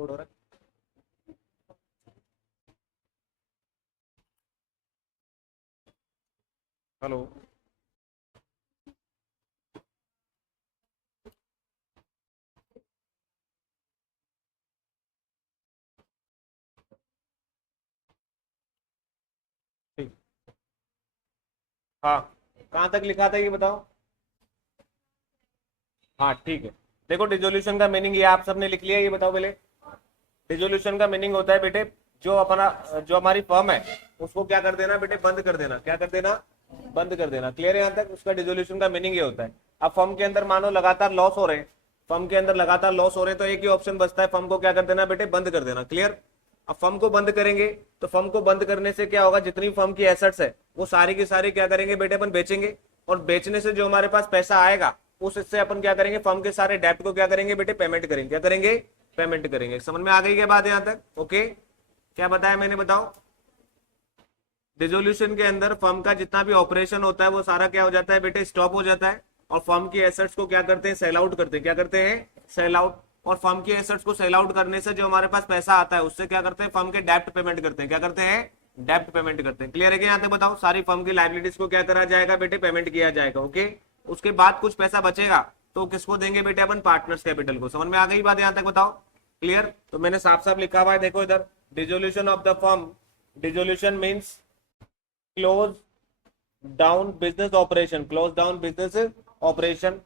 Load हो रहा है। हेलो। ठीक। हाँ, कहाँ तक लिखा था ये बताओ। हाँ ठीक है। देखो डिसोल्यूशन का मीनिंग ये आप सबने लिख लिया, ये बताओ पहले। डिसोल्यूशन का मीनिंग होता है बेटे, जो हमारी फर्म है उसको क्या कर देना बेटे, बंद कर देना। क्या कर देना? बंद कर देना। क्लियर है यहाँ तक? उसका डिसोल्यूशन का मीनिंग ये होता है। अब फर्म के अंदर मानो लगातार लॉस हो रहे हैं, फर्म के अंदर लगातार लॉस हो रहे हैं, तो एक ही ऑप्शन बचता है, फर्म को क्या कर देना बेटे, बंद कर देना। क्लियर? अब फर्म को बंद करेंगे तो फर्म को बंद करने से क्या होगा, जितनी फर्म की एसेट्स है वो सारी की सारी क्या करेंगे बेटे, अपन बेचेंगे। और बेचने से जो हमारे पास पैसा आएगा उस इससे अपन क्या करेंगे, फर्म के सारे डेप्ट को क्या करेंगे बेटे, पेमेंट करेंगे। क्या करेंगे? पेमेंट करेंगे। समझ में आ गई क्या बात यहां तक? ओके। क्या बताया मैंने, बताओ। डिसोल्यूशन के अंदर फर्म का जितना भी ऑपरेशन होता है वो सारा क्या हो जाता है बेटे, स्टॉप हो जाता है। और फर्म की एसेट्स को क्या करते हैं, सेल आउट करते हैं। क्या करते हैं? Sell out. और फर्म की एसेट्स को सेल आउट करने से जो हमारे पास पैसा आता है उससे क्या करते हैं, फर्म के डेप्ट पेमेंट करते हैं। क्या करते हैं? डेप्ट पेमेंट करते हैं। क्लियर है क्या यहाँ तक? बताओ। सारी फर्म की लाइबिलिटीज को क्या करा जाएगा बेटे, पेमेंट किया जाएगा। ओके। उसके बाद कुछ पैसा बचेगा तो किसको देंगे बेटे, अपन पार्टनर्स कैपिटल को। समझ में आ गई बात यहाँ तक? बताओ। क्लियर? तो मैंने साफ साफ लिखा हुआ है, देखो इधर। Dissolution of the firm, dissolution means close close down business operation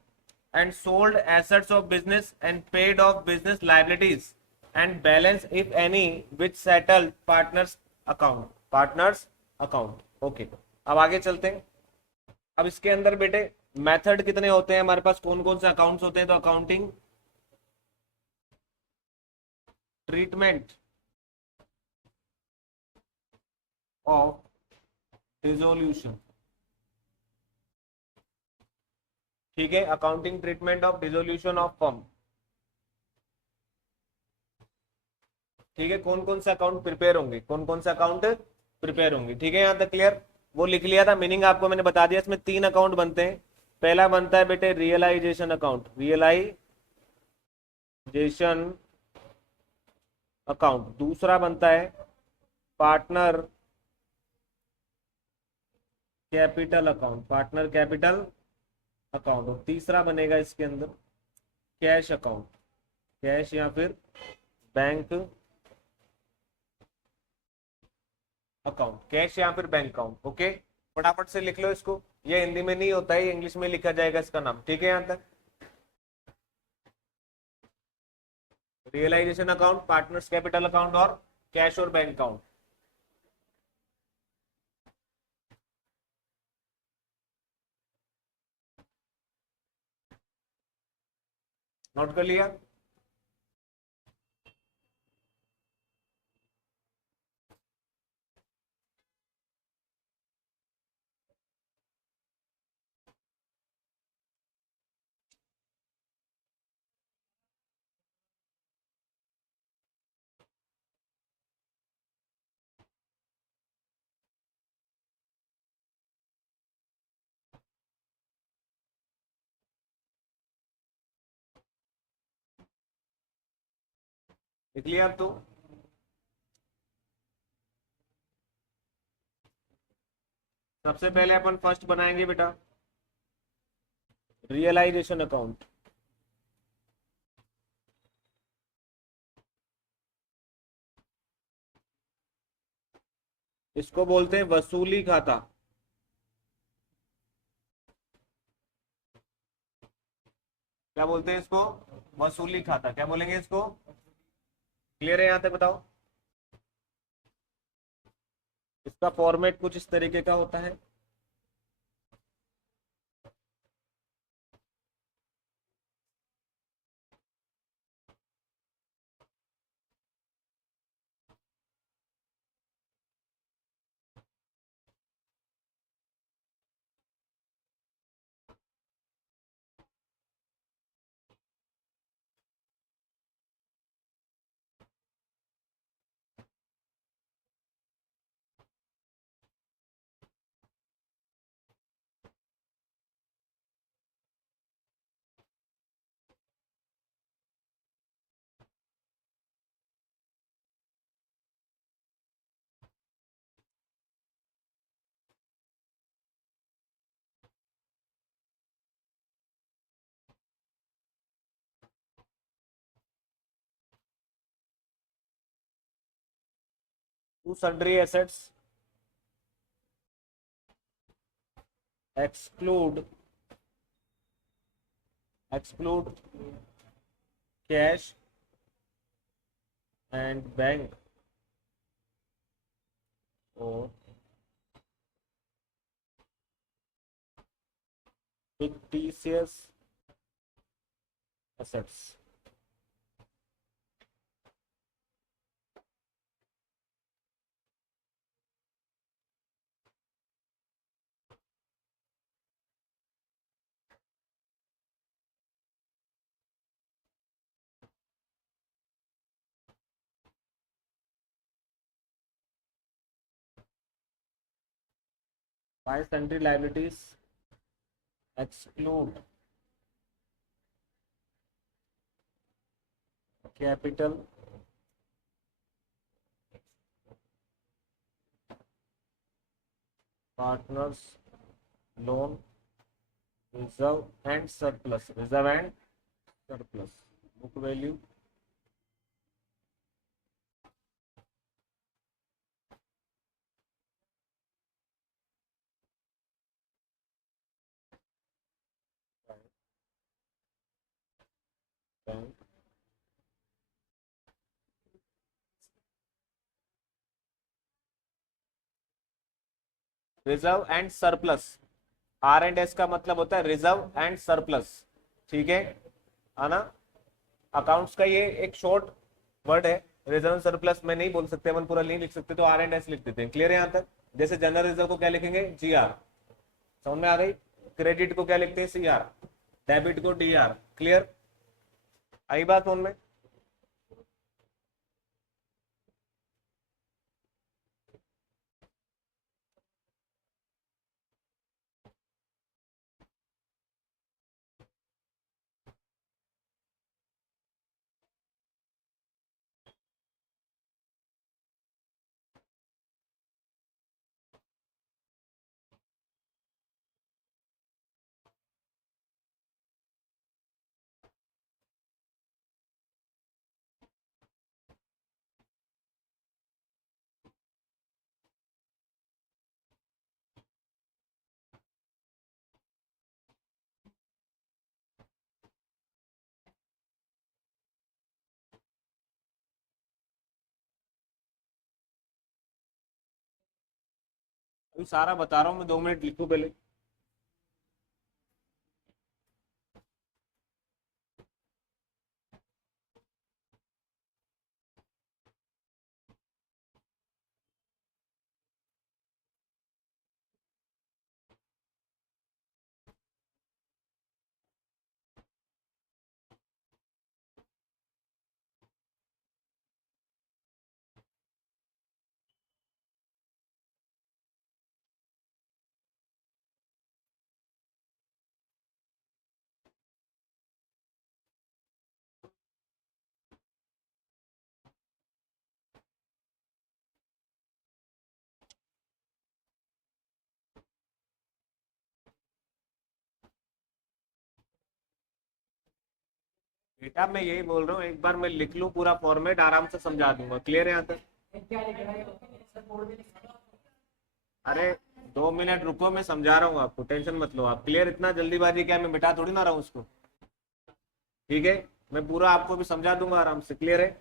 and sold assets of business and paid off business liabilities and balance if any which settled partners account। Okay. अब आगे चलते हैं। अब इसके अंदर बेटे मेथड कितने होते हैं हमारे पास, कौन कौन से अकाउंट्स होते हैं? तो अकाउंटिंग ट्रीटमेंट ऑफ डिसोल्यूशन। ठीक है, accounting treatment of dissolution of firm. ठीक है, कौन कौन से अकाउंट प्रिपेयर होंगे, कौन कौन से अकाउंट प्रिपेयर होंगे। ठीक है, यहां तक क्लियर? वो लिख लिया था, मीनिंग आपको मैंने बता दिया। इसमें 3 अकाउंट बनते हैं। पहला बनता है बेटे रियलाइजेशन अकाउंट, रियलाइजेशन अकाउंट। दूसरा बनता है partner capital account, partner capital account. और तीसरा बनेगा इसके अंदर कैश अकाउंट, कैश या फिर बैंक अकाउंट, कैश या फिर बैंक अकाउंट। ओके, फटाफट से लिख लो इसको। ये हिंदी में नहीं होता है, इंग्लिश में लिखा जाएगा इसका नाम। ठीक है, यहां तक? Realisation account, partners capital account और कैश और बैंक अकाउंट। नोट कर लिया? लिख लिया अब तो? सबसे पहले अपन फर्स्ट बनाएंगे बेटा रियलाइजेशन अकाउंट। इसको बोलते हैं वसूली खाता। क्या बोलते हैं इसको? वसूली खाता। क्या बोलेंगे इसको? क्लियर है यहां तक? बताओ। इसका फॉर्मेट कुछ इस तरीके का होता है। To sundry assets exclude cash and bank और fictitious assets. By sundry liabilities exclude capital, partners, loan, reserve and surplus. Reserve and surplus. Book value. Bank. Reserve and surplus, R and S का मतलब होता है reserve and surplus, ठीक है ना। Accounts का ये एक शॉर्ट वर्ड है। रिजर्व सरप्लस में नहीं बोल सकते, अपन पूरा नहीं लिख सकते, तो आर एंड एस लिख देते हैं। क्लियर है यहाँ तक? जैसे जनरल रिजर्व को क्या लिखेंगे? जी आर, समझ में आ गई। क्रेडिट को क्या लिखते हैं? सी आर, डेबिट को डी आर। क्लियर आई बात उनमें? अभी सारा बता रहा हूँ मैं, 2 मिनट लिखो पहले। बेटा मैं यही बोल रहा हूँ, एक बार मैं लिख लूँ पूरा फॉर्मेट, आराम से समझा दूंगा। क्लियर है यहाँ तक? अरे 2 मिनट रुको, मैं समझा रहा हूँ आपको, टेंशन मत लो आप। क्लियर? इतना जल्दीबाजी क्या, मैं मिटा थोड़ी ना रहा हूँ उसको, ठीक है। मैं पूरा आपको भी समझा दूंगा आराम से। क्लियर है?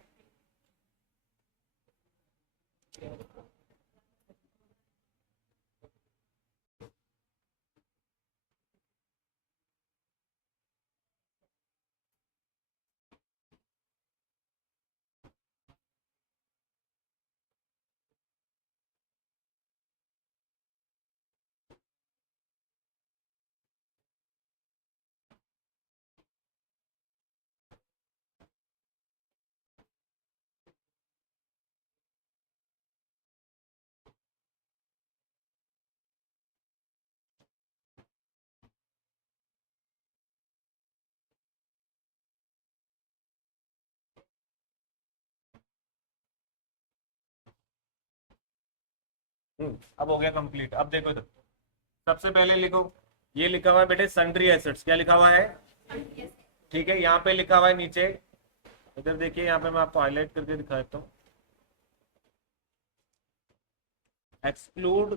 अब हो गया कंप्लीट। अब देखो इधर, सबसे पहले लिखो, ये लिखा हुआ है बेटे सन्ड्री एसेट्स। क्या लिखा हुआ है? ठीक है, यहाँ पे लिखा हुआ है नीचे, इधर देखिए, यहाँ पे मैं आपको हाईलाइट करके दिखा देता हूँ। एक्सक्लूड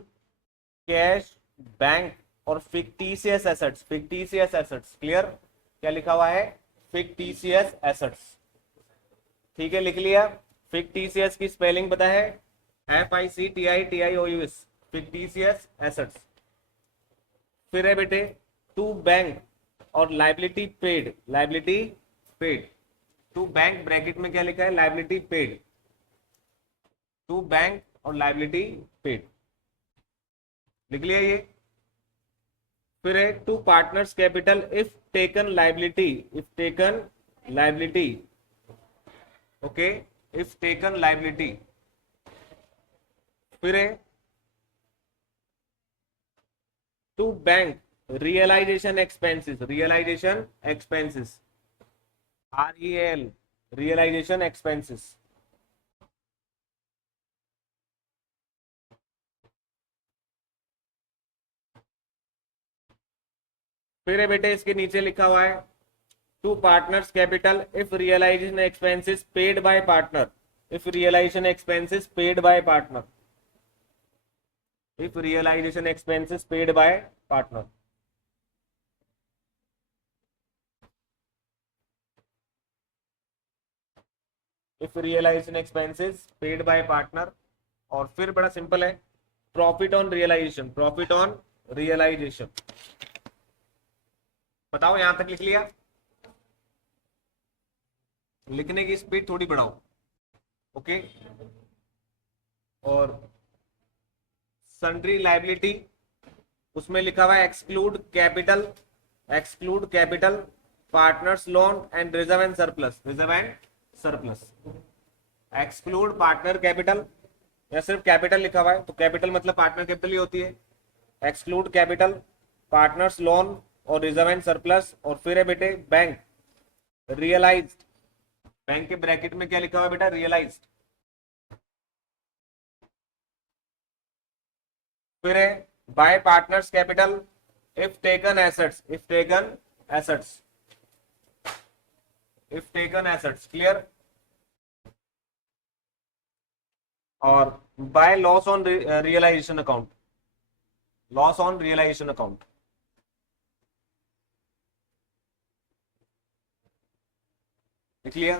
कैश, बैंक और fictitious assets. Fictitious assets clear, क्या लिखा हुआ है? Fictitious assets. ठीक है, लिख लिया। फिक्टिशियस की स्पेलिंग पता है? FICTITIOUS, fictitious assets. फिर है बेटे टू बैंक और liability paid. Liability paid to bank, bracket में क्या लिखा है? Liability paid. टू बैंक और लाइबिलिटी पेड, लिख लिया ये। फिर है to partners capital if taken liability. If taken liability, okay, if taken liability. फिर है to bank realisation expenses. Realisation expenses, REL, realisation expenses. फिर है बेटे इसके नीचे लिखा हुआ है to partners capital if realisation expenses paid by partner. If realisation expenses paid by partner, if realisation expenses paid by partner. If realisation expenses paid by partner. और फिर बड़ा सिंपल है, profit on realisation. Profit on realisation, बताओ यहां तक लिख लिया? लिखने की स्पीड थोड़ी बढ़ाओ, ओके। और सन्ड्री लाइबिलिटी, उसमें लिखा हुआ है exclude capital, exclude capital, partners loan and reserve and surplus. Reserve and surplus, exclude partner capital, या सिर्फ कैपिटल लिखा हुआ है तो कैपिटल मतलब पार्टनर कैपिटल ही होती है। एक्सक्लूड कैपिटल, पार्टनर्स लोन और रिजर्व एंड सरप्लस। और फिर है बेटे बैंक रियलाइज्ड। बैंक के ब्रैकेट में क्या लिखा हुआ है बेटा? रियलाइज्ड। फिर है by partners capital if taken assets. If taken assets, if taken assets, clear. और by loss on realisation account, loss on realisation account. लिख लिया?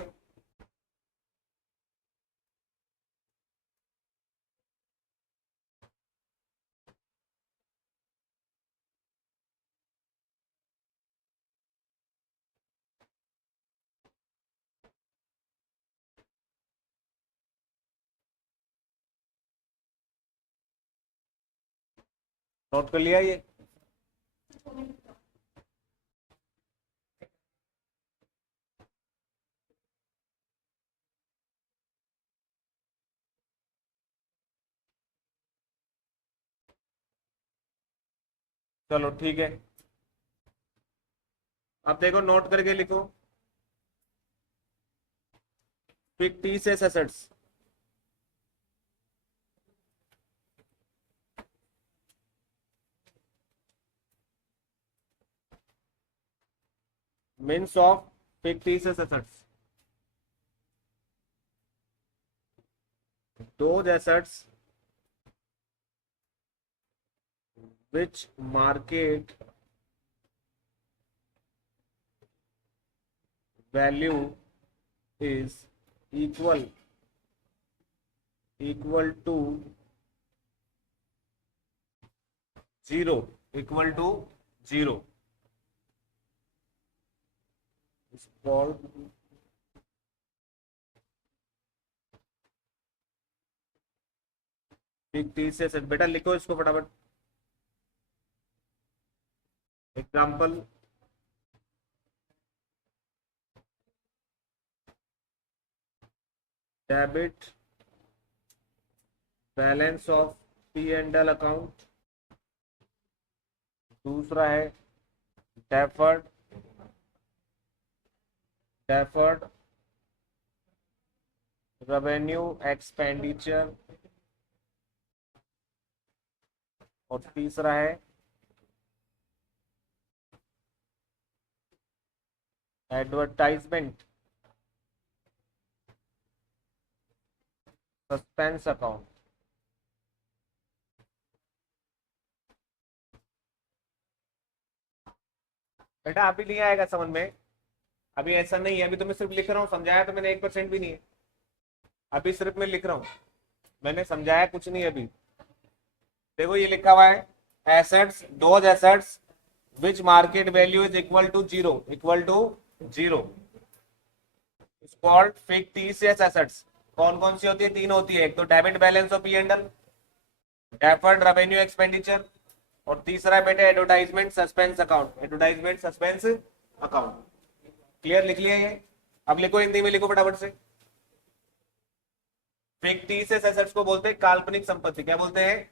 नोट कर लिया ये? चलो ठीक है, अब देखो नोट करके लिखो। fictitious assets, means of fictitious assets, those assets which market value is equal to zero, equal to zero is called fictitious asset। बेटा लिखो इसको फटाफट। Example, debit balance of P&L account. दूसरा है डेफर्ड, डेफर्ड रेवेन्यू एक्सपेंडिचर। और तीसरा है advertisement suspense account. बेटा अभी नहीं आएगा समझ में, अभी ऐसा नहीं है, अभी तो मैं सिर्फ लिख रहा हूँ, समझाया तो मैंने 1% भी नहीं है, अभी सिर्फ मैं लिख रहा हूँ, मैंने समझाया कुछ नहीं अभी। देखो ये लिखा हुआ है, assets, those assets which market value is equal to zero, equal to zero, called fictitious assets. कौन कौन सी होती है? तीन होती है, एक तो debit balance of P and L, deferred revenue expenditure, और तीसरा है बेटे advertisement suspense account, advertisement suspense account. Clear? लिख लिया ये? अब लिखो, हिंदी में लिखो फटाफट से। फिक्टिशियस एसेट्स को बोलते हैं काल्पनिक संपत्ति। क्या बोलते हैं?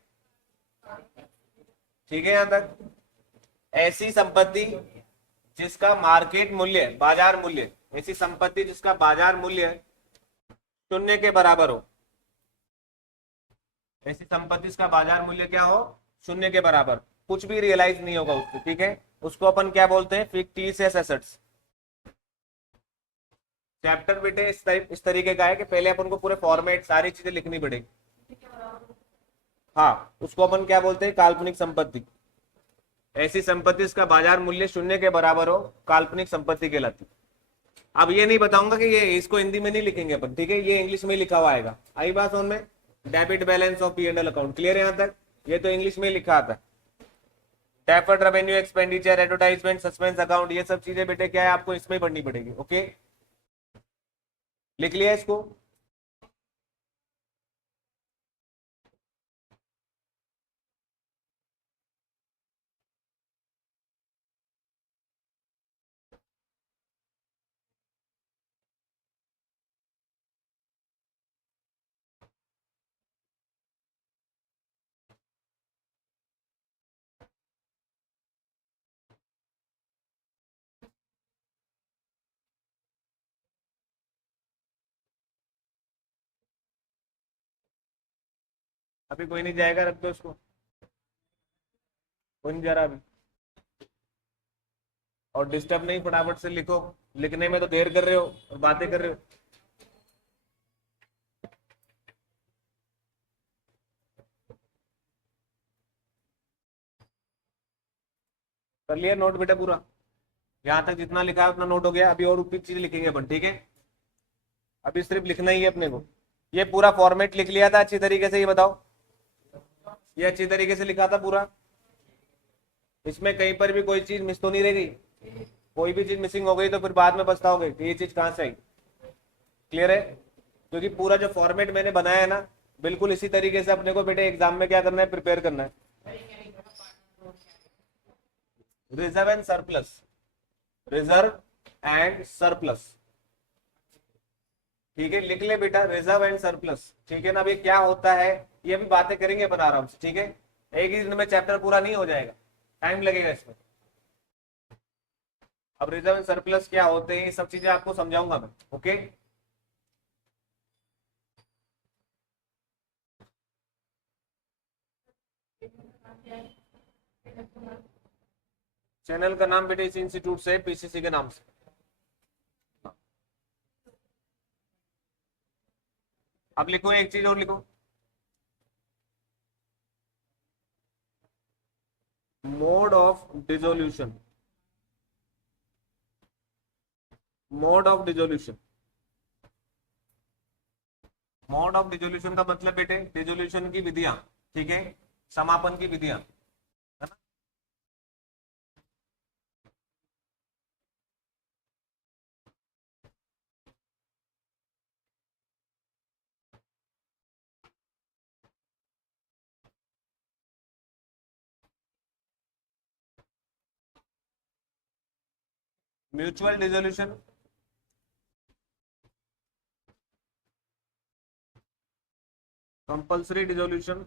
ठीक है यहां तक? ऐसी संपत्ति जिसका मार्केट मूल्य, बाजार मूल्य, ऐसी संपत्ति जिसका बाजार मूल्य शून्य के बराबर हो, ऐसी संपत्ति जिसका बाजार मूल्य क्या हो? शून्य के बराबर, कुछ भी रियलाइज नहीं होगा उससे, ठीक है, उसको अपन क्या बोलते हैं? Fictitious assets. चैप्टर बेटे इस तरीके का है कि पहले अपन को पूरे फॉर्मेट सारी चीजें लिखनी पड़ेगी। हाँ, उसको अपन क्या बोलते हैं? काल्पनिक संपत्ति। ऐसी संपत्ति जिसका बाजार मूल्य शून्य के बराबर हो, काल्पनिक संपत्ति कहलाती। अब ये नहीं बताऊंगा कि ये, इसको हिंदी में नहीं लिखेंगे अपन, ठीक है, ये इंग्लिश में लिखा हुआ आएगा। आई बात समझ में? Debit balance of P and L account. Clear है यहां तक? ये तो इंग्लिश में लिखा आता है। Deferred revenue expenditure, advertisement suspense account, ये सब चीजें बेटे क्या है, आपको इसमें पढ़नी पड़ेगी। ओके, लिख लिया इसको? अभी कोई नहीं जाएगा, रख दो इसको, कोई नहीं जा रहा अभी। और डिस्टर्ब नहीं, फटाफट से लिखो, लिखने में तो देर कर रहे हो और बातें कर रहे हो। कर लिया नोट बेटा पूरा? यहाँ तक जितना लिखा है उतना नोट हो गया? अभी और ऊपर चीज लिखेंगे अपन, ठीक है, अभी सिर्फ लिखना ही है अपने को। ये पूरा फॉर्मेट लिख लिया था अच्छी तरीके से? ये बताओ, ये अच्छी तरीके से लिखा था पूरा? इसमें कहीं पर भी कोई चीज मिस तो नहीं रह गई? कोई भी चीज मिसिंग हो गई तो फिर बाद में पछताओगे कि ये चीज कहाँ से आई। क्लियर है? क्योंकि पूरा जो फॉर्मेट मैंने बनाया है ना, बिल्कुल इसी तरीके से अपने को बेटे एग्जाम में क्या करना है? प्रिपेयर करना है। Reserve and surplus, reserve and surplus, ठीक है, लिख ले बेटा, रिजर्व एंड सरप्लस। ठीक है ना? अब ये क्या होता है, ये भी बातें करेंगे अपन आराम से, ठीक है, एक ही दिन में चैप्टर पूरा नहीं हो जाएगा, टाइम लगेगा इसमें। अब रिजर्व एंड सरप्लस क्या होते हैं, ये सब चीजें आपको समझाऊंगा मैं। ओके, चैनल का नाम बेटे इस इंस्टीट्यूट से, पीसीसी के नाम से। अब लिखो, एक चीज और लिखो, mode of dissolution, mode of dissolution. Mode of dissolution का मतलब बेटे डिसोल्यूशन की विधियां, ठीक है, समापन की विधियां, है ना? Mutual dissolution, compulsory dissolution,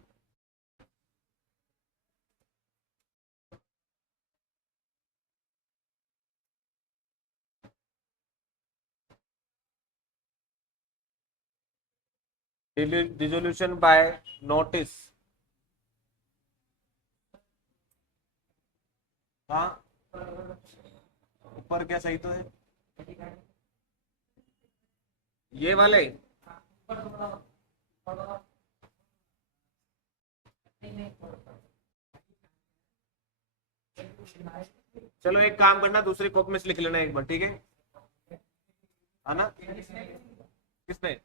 dissolution by notice. हाँ, ऊपर क्या सही तो है? ये वाले चलो एक काम करना, दूसरे कॉपी में से लिख लेना एक बार, ठीक है ना? किसमें?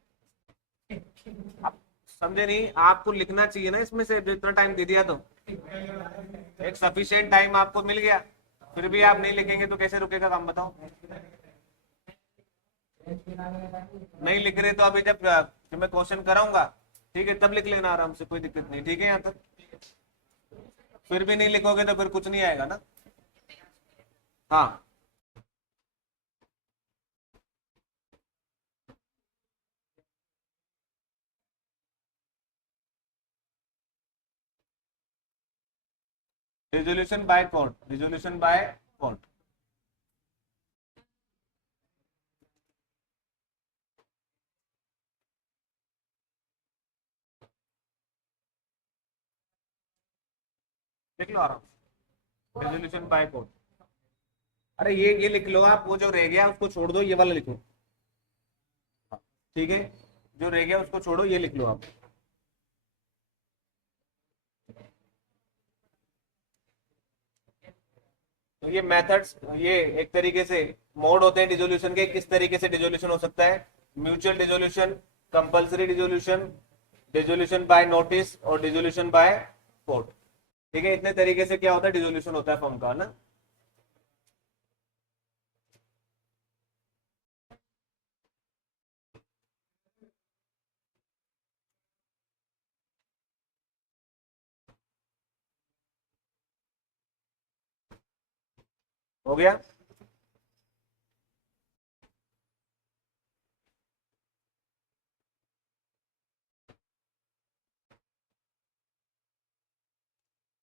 आप समझे नहीं, आपको लिखना चाहिए ना इसमें से, जो इतना टाइम दे दिया तो एक सफिशिएंट टाइम आपको मिल गया, फिर भी आप नहीं लिखेंगे तो कैसे रुकेगा काम, बताओ? नहीं लिख रहे तो अभी जब मैं क्वेश्चन कराऊंगा, ठीक है, तब लिख लेना आराम से, कोई दिक्कत नहीं, ठीक है यहाँ तक? फिर भी नहीं लिखोगे तो फिर कुछ नहीं आएगा ना। हाँ, resolution by court, resolution by court. लिख लो आराम से, रिजोल्यूशन बाय कोर्ट। अरे ये लिख लो आप, वो जो रह गया उसको छोड़ दो, ये वाला लिखो। ठीक है, जो रह गया उसको छोड़ो, ये लिख लो आप। तो ये मेथड्स, ये एक तरीके से मोड होते हैं डिसोल्यूशन के, किस तरीके से डिसोल्यूशन हो सकता है? Mutual dissolution, compulsory dissolution, dissolution by notice और डिसोल्यूशन बाय कोर्ट। ठीक है, इतने तरीके से क्या होता है, डिसोल्यूशन होता है फॉर्म का ना। हो गया?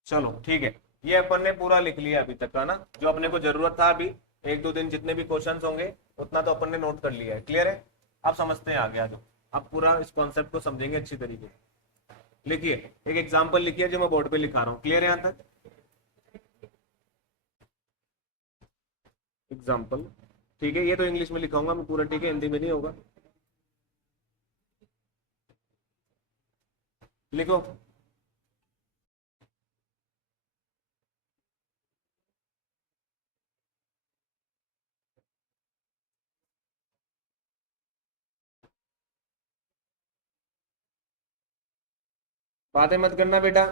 चलो ठीक है, ये अपन ने पूरा लिख लिया अभी तक का ना, जो अपने को जरूरत था अभी। एक दो दिन जितने भी क्वेश्चंस होंगे उतना तो अपन ने नोट कर लिया है, क्लियर है? आप समझते हैं आगे आगे, आप पूरा इस कॉन्सेप्ट को समझेंगे अच्छी तरीके से। लिखिए, एक एग्जाम्पल लिखिए जो मैं बोर्ड पे लिखा रहा हूँ, क्लियर है यहाँ तक? एग्जाम्पल, ठीक है, ये तो इंग्लिश में लिखाऊंगा मैं पूरा, ठीक है, हिंदी में नहीं होगा। लिखो। बातें मत करना बेटा।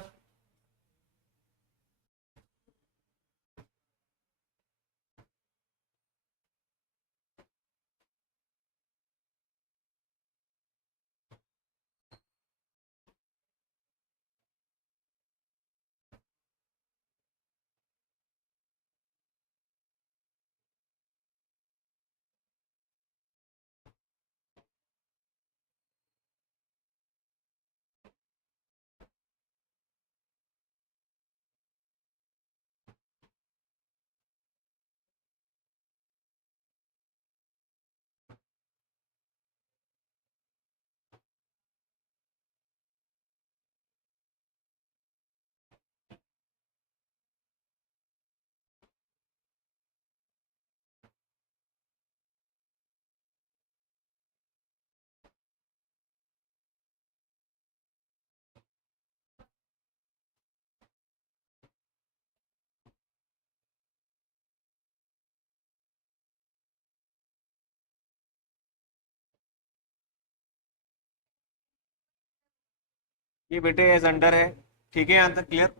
ये बेटे एज अंडर है, ठीक है यहाँ तक क्लियर?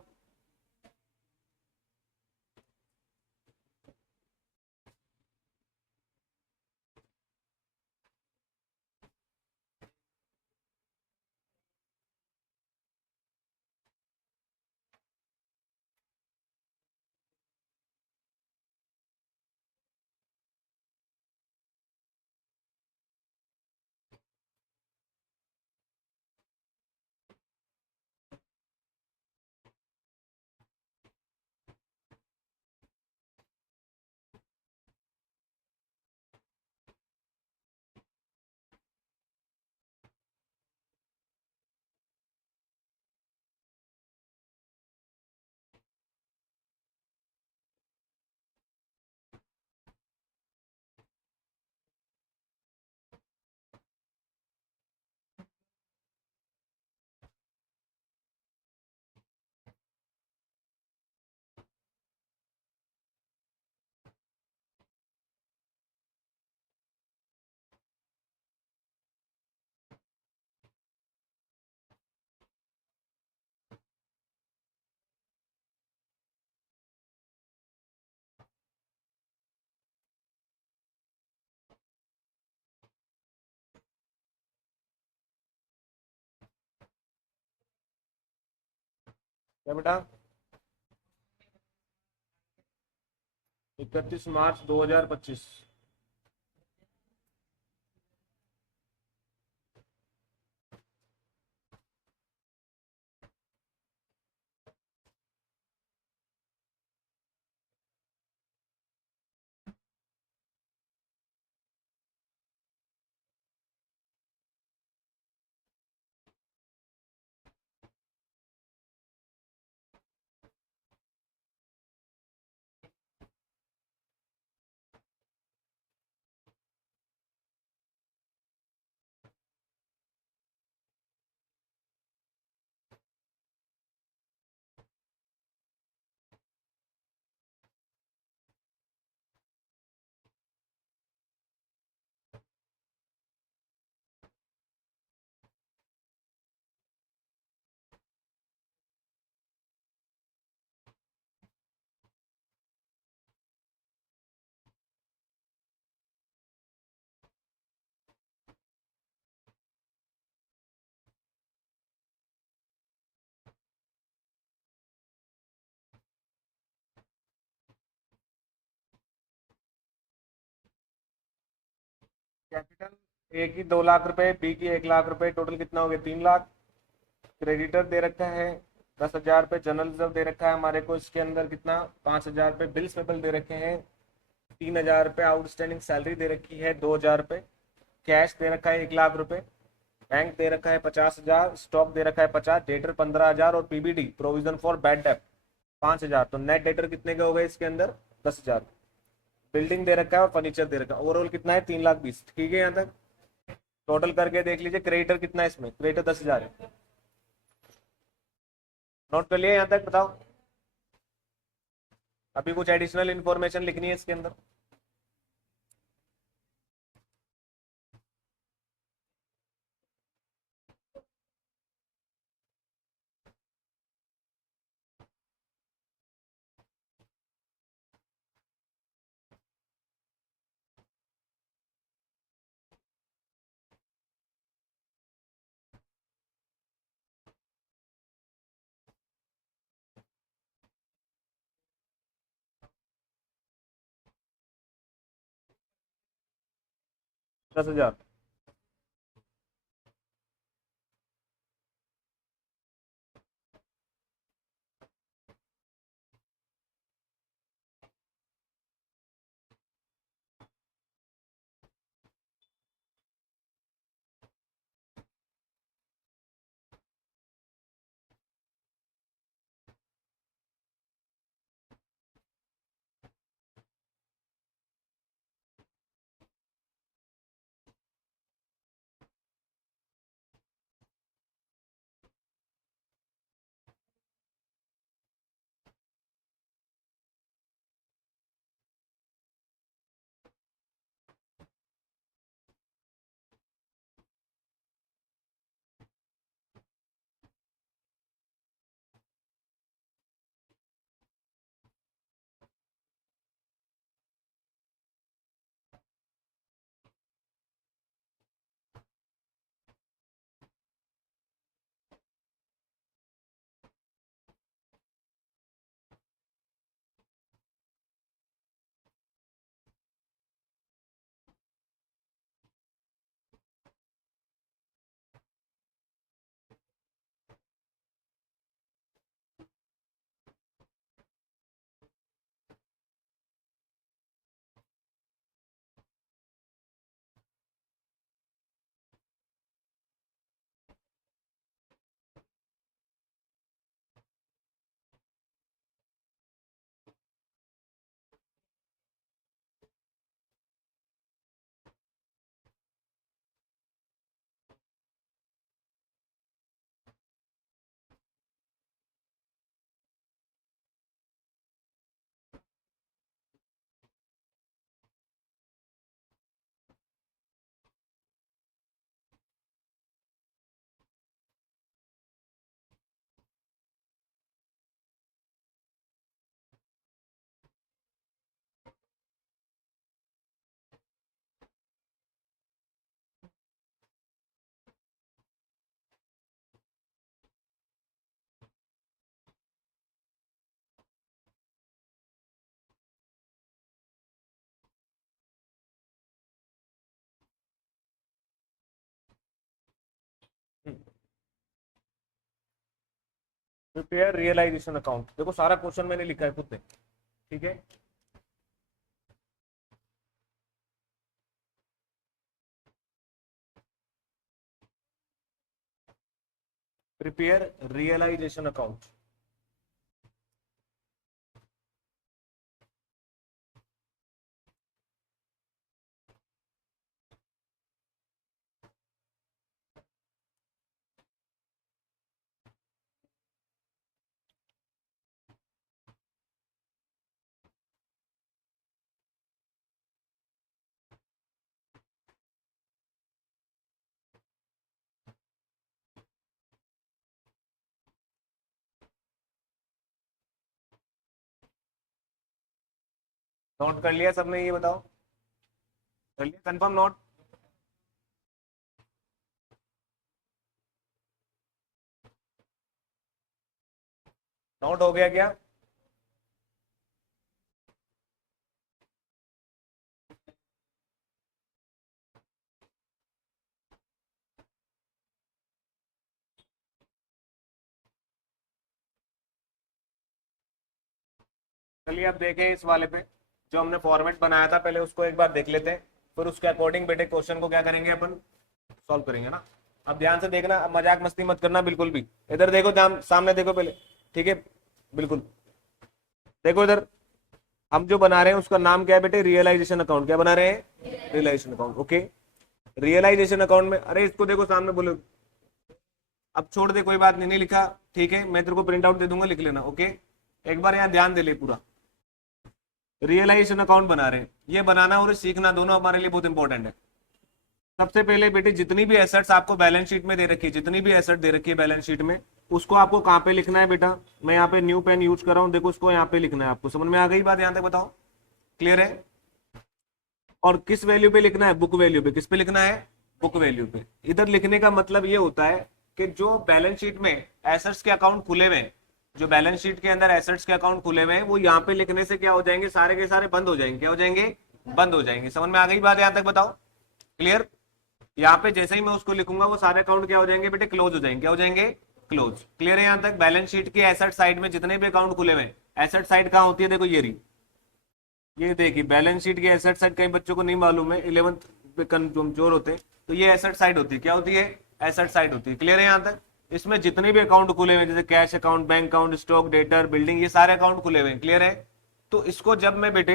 क्या बेटा? 31 मार्च 2025। कैपिटल ए की 2 लाख रुपए, बी की 1 लाख रुपए, टोटल कितना हो गया? 3 लाख। क्रेडिटर दे रखा है 10,000 रुपये, जनरल रिजर्व दे रखा है हमारे को इसके अंदर कितना? 5,000 रुपये। बिल्स पेबल दे रखे हैं 3,000 रुपये। आउटस्टैंडिंग सैलरी दे रखी है 2,000 रुपये। कैश दे रखा है 1 लाख रुपए। बैंक दे रखा है 50,000। स्टॉक दे रखा है 50। डेटर 15,000 और PBD provision for bad debt 5,000। तो नेट डेटर कितने के हो गए इसके अंदर? 10,000। बिल्डिंग दे रखा है और फर्नीचर दे रखा है। ओवरऑल कितना है? 3,20,000। ठीक है यहाँ तक? टोटल करके देख लीजिए क्रेडिटर कितना है इसमें? क्रेडिटर 10,000 है। नोट कर लिया यहाँ तक? बताओ अभी कुछ एडिशनल इन्फॉर्मेशन लिखनी है इसके अंदर? दस हजार प्रिपेयर रियलाइजेशन अकाउंट, देखो सारा क्वेश्चन मैंने लिखा है खुद ने, ठीक है। प्रिपेयर रियलाइजेशन अकाउंट, नोट कर लिया सबने, ये बताओ कर लिया कंफर्म नोट? नोट हो गया क्या? चलिए अब देखें इस वाले पे, जो हमने फॉर्मेट बनाया था पहले उसको एक बार देख लेते हैं, फिर उसके अकॉर्डिंग बेटे क्वेश्चन को क्या करेंगे अपन, सॉल्व करेंगे ना। अब ध्यान से देखना, अब मजाक मस्ती मत करना बिल्कुल भी। इधर देखो, सामने देखो पहले, ठीक है, बिल्कुल देखो इधर। हम जो बना रहे हैं उसका नाम क्या है बेटे, रियलाइजेशन अकाउंट। क्या बना रहे हैं? Realisation account, okay. Realisation account में, अरे इसको देखो सामने बोलो, अब छोड़ दे कोई बात नहीं, नहीं लिखा ठीक है, मैं तेरे को प्रिंट आउट दे दूंगा, लिख लेना, ओके। एक बार यहाँ ध्यान दे ले पूरा। रियलाइजेशन अकाउंट बना रहे हैं, ये बनाना और सीखना दोनों हमारे लिए बहुत इंपॉर्टेंट है। सबसे पहले बेटे जितनी भी एसेट्स आपको बैलेंस शीट में दे रखी है, जितनी भी एसेट दे रखी है बैलेंस शीट में, उसको आपको कहाँ पे लिखना है बेटा। मैं यहाँ पे न्यू पेन यूज कर रहा हूँ, देखो उसको यहाँ पे लिखना है। आपको समझ में आ गई बात यहाँ तक, बताओ क्लियर है? और किस वैल्यू पे लिखना है? बुक वैल्यू पे। किस पे लिखना है? बुक वैल्यू पे। इधर लिखने का मतलब ये होता है कि जो बैलेंस शीट में एसेट्स के अकाउंट खुले हुए हैं, जो बैलेंस शीट के अंदर एसेट्स के अकाउंट खुले हुए हैं, वो यहाँ पे लिखने से क्या हो जाएंगे, सारे के सारे बंद हो जाएंगे। क्या हो जाएंगे? बंद हो जाएंगे। समझ में आ गई बात यहाँ तक, बताओ क्लियर? यहाँ पे जैसे ही मैं उसको लिखूंगा वो सारे अकाउंट क्या हो जाएंगे बेटे, क्लोज हो जाएंगे। क्या हो जाएंगे? क्लोज। क्लियर है यहाँ तक? बैलेंस शीट की एसेट साइड में जितने भी अकाउंट खुले हुए हैं, एसेट साइड कहाँ होती है, देखो ये रही, ये देखिए बैलेंस शीट की एसेट साइड, कई बच्चों को नहीं मालूम है, 11th पे कमजोर होते हैं, तो ये एसेट साइड होती है। क्या होती है? एसेट साइड होती है। क्लियर है यहाँ तक? इसमें जितने भी अकाउंट खुले हुए हैं, जैसे cash account, bank account, stock, debtor, building, ये सारे अकाउंट खुले हुए हैं। क्लियर है? तो इसको जब मैं बेटे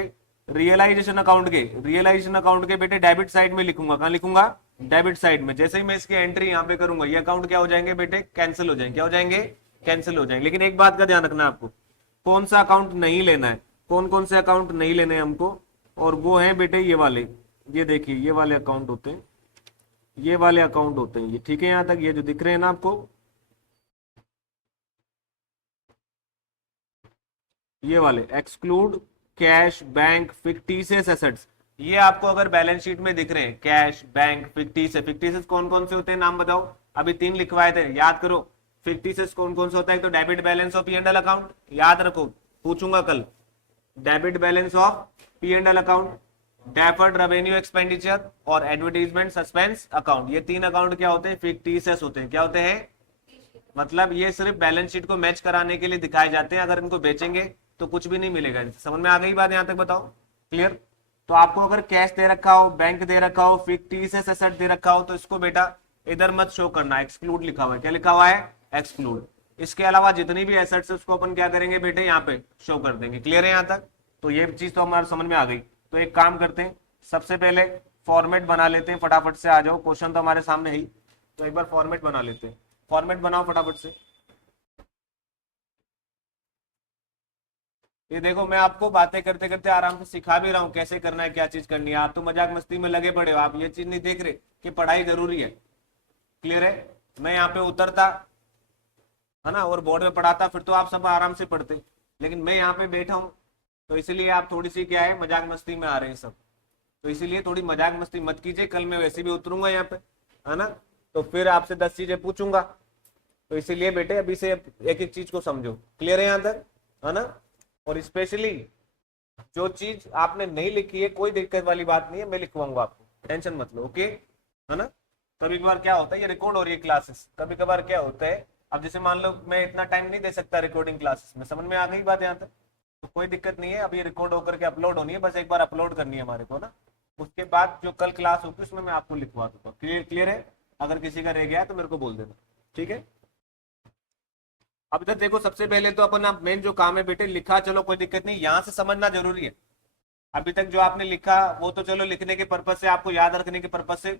रियलाइजेशन अकाउंट के बेटे डेबिट साइड में लिखूंगा, कहाँ लिखूंगा? डेबिट साइड में। जैसे ही मैं इसकी एंट्री यहाँ पे करूंगा, ये अकाउंट क्या हो जाएंगे बेटे, कैंसिल हो जाएंगे। क्या हो जाएंगे? कैंसिल हो जाएंगे। लेकिन एक बात का ध्यान रखना है आपको, कौन सा अकाउंट नहीं लेना है, कौन कौन से अकाउंट नहीं लेने हैं हमको, और वो है बेटे ये वाले, ये देखिए ये वाले अकाउंट होते हैं, ये वाले अकाउंट होते हैं ये, ठीक है। यहां तक ये जो दिख रहे हैं ना आपको, ये वाले exclude cash, bank, fictitious assets, ये आपको अगर बैलेंस शीट में दिख रहे हैं, कैश, बैंक, फिक्टिशियस कौन कौन से होते हैं नाम बताओ। अभी 3 लिखवाए थे, याद करो। फिक्टिशियस कौन कौन से होता है, तो debit balance of P and L account, याद रखो, पूछूंगा कल। Debit balance of P and L account, deferred revenue expenditure और एडवर्टीजमेंट सस्पेंस अकाउंट, ये 3 अकाउंट क्या होते हैं, फिक्टिशियस होते हैं। क्या होते हैं? मतलब ये सिर्फ बैलेंस शीट को मैच कराने के लिए दिखाए जाते हैं, अगर इनको बेचेंगे तो कुछ भी नहीं मिलेगा। समझ में आ गई बात यहाँ तक, बताओ क्लियर? तो आपको अगर कैश दे रखा हो, बैंक दे रखा हो, फिक्टिशियस एसेट दे रखा हो, तो इसको बेटा इधर मत शो करना, एक्सक्लूड लिखा हुआ है। क्या लिखा हुआ है? एक्सक्लूड। इसके अलावा जितनी भी एसेट्स है उसको अपन क्या करेंगे बेटे, यहाँ पे शो कर देंगे। क्लियर है यहाँ तक? तो ये चीज तो हमारे समझ में आ गई। तो एक काम करते हैं, सबसे पहले फॉर्मेट बना लेते हैं, फटाफट से आ जाओ, क्वेश्चन तो हमारे सामने ही, तो एक बार फॉर्मेट बना लेते हैं। फॉर्मेट बनाओ फटाफट से। ये देखो मैं आपको बातें करते करते आराम से सिखा भी रहा हूँ कैसे करना है, क्या चीज करनी है। आप तो मजाक मस्ती में लगे पड़े हो, आप ये चीज नहीं देख रहे कि पढ़ाई जरूरी है। क्लियर है? मैं यहाँ पे उतरता है ना और बोर्ड में पढ़ाता, फिर तो आप सब आराम से पढ़ते, लेकिन मैं यहाँ पे बैठा हूँ, तो इसीलिए आप थोड़ी सी क्या है, मजाक मस्ती में आ रहे हैं सब। तो इसीलिए थोड़ी मजाक मस्ती मत कीजिए, कल मैं वैसे भी उतरूंगा यहाँ पे, है ना, तो फिर आपसे 10 चीजें पूछूंगा। तो इसीलिए बेटे अभी से एक एक चीज को समझो। क्लियर है यहाँ तक, है ना? और स्पेशली जो चीज आपने नहीं लिखी है, कोई दिक्कत वाली बात नहीं है, मैं लिखवाऊंगा आपको, टेंशन मत लो, ओके, है ना? कभी कभार क्या होता है, ये रिकॉर्ड हो रही है क्लासेस, कभी कभार क्या होता है अब जैसे मान लो मैं इतना टाइम नहीं दे सकता रिकॉर्डिंग क्लासेस में, समझ में आ गई बात यहाँ तक? तो कोई दिक्कत नहीं है, अभी रिकॉर्ड होकर के अपलोड होनी है, बस एक बार अपलोड करनी है हमारे को ना। उसके बाद जो कल क्लास होगी उसमें मैं आपको लिखवा दूंगा। क्लियर क्लियर है? अगर किसी का रह गया है तो मेरे को बोल देना, ठीक है? अब इधर देखो, सबसे पहले तो अपन अब मेन जो काम है बेटे, लिखा, चलो कोई दिक्कत नहीं, यहाँ से समझना जरूरी है। अभी तक जो आपने लिखा वो तो चलो लिखने के पर्पज से, आपको याद रखने के पर्पज से,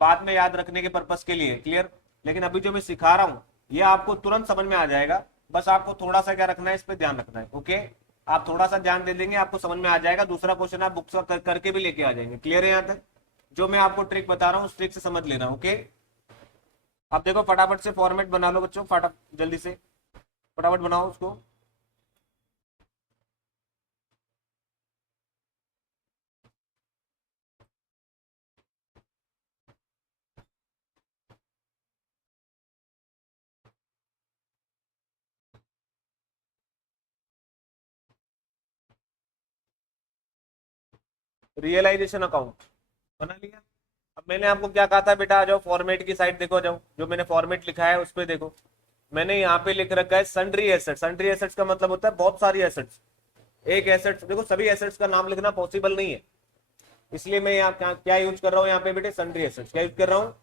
बाद में याद रखने के पर्पज के लिए, क्लियर। लेकिन अभी जो मैं सिखा रहा हूँ ये आपको तुरंत समझ में आ जाएगा, बस आपको थोड़ा सा क्या रखना है, इस पर ध्यान रखना है। ओके, आप थोड़ा सा ध्यान दे देंगे आपको समझ में आ जाएगा। दूसरा क्वेश्चन आप बुक से करके भी लेके आ जाएंगे। क्लियर है यहाँ तक? जो मैं आपको ट्रिक बता रहा हूँ उस ट्रिक से समझ लेना। ओके, अब देखो फटाफट से फॉर्मेट बना लो बच्चों, फटाफट जल्दी से फटाफट बनाओ उसको। रियलाइजेशन अकाउंट बना लिया। अब मैंने आपको क्या कहा था बेटा, आ जाओ फॉर्मेट की साइड देखो, आ जाओ, जो मैंने फॉर्मेट लिखा है उस पर देखो। मैंने यहाँ पे लिख रखा है सन्ड्री एसेट्स। सन्ड्री एसेट्स का मतलब होता है बहुत सारी एसेट्स। एक एसेट्स, देखो सभी एसेट्स का नाम लिखना पॉसिबल नहीं है, इसलिए मैं यहाँ क्या यूज कर रहा हूँ यहाँ पे बेटे, सन्ड्री एसेट्स। क्या यूज कर रहा हूँ?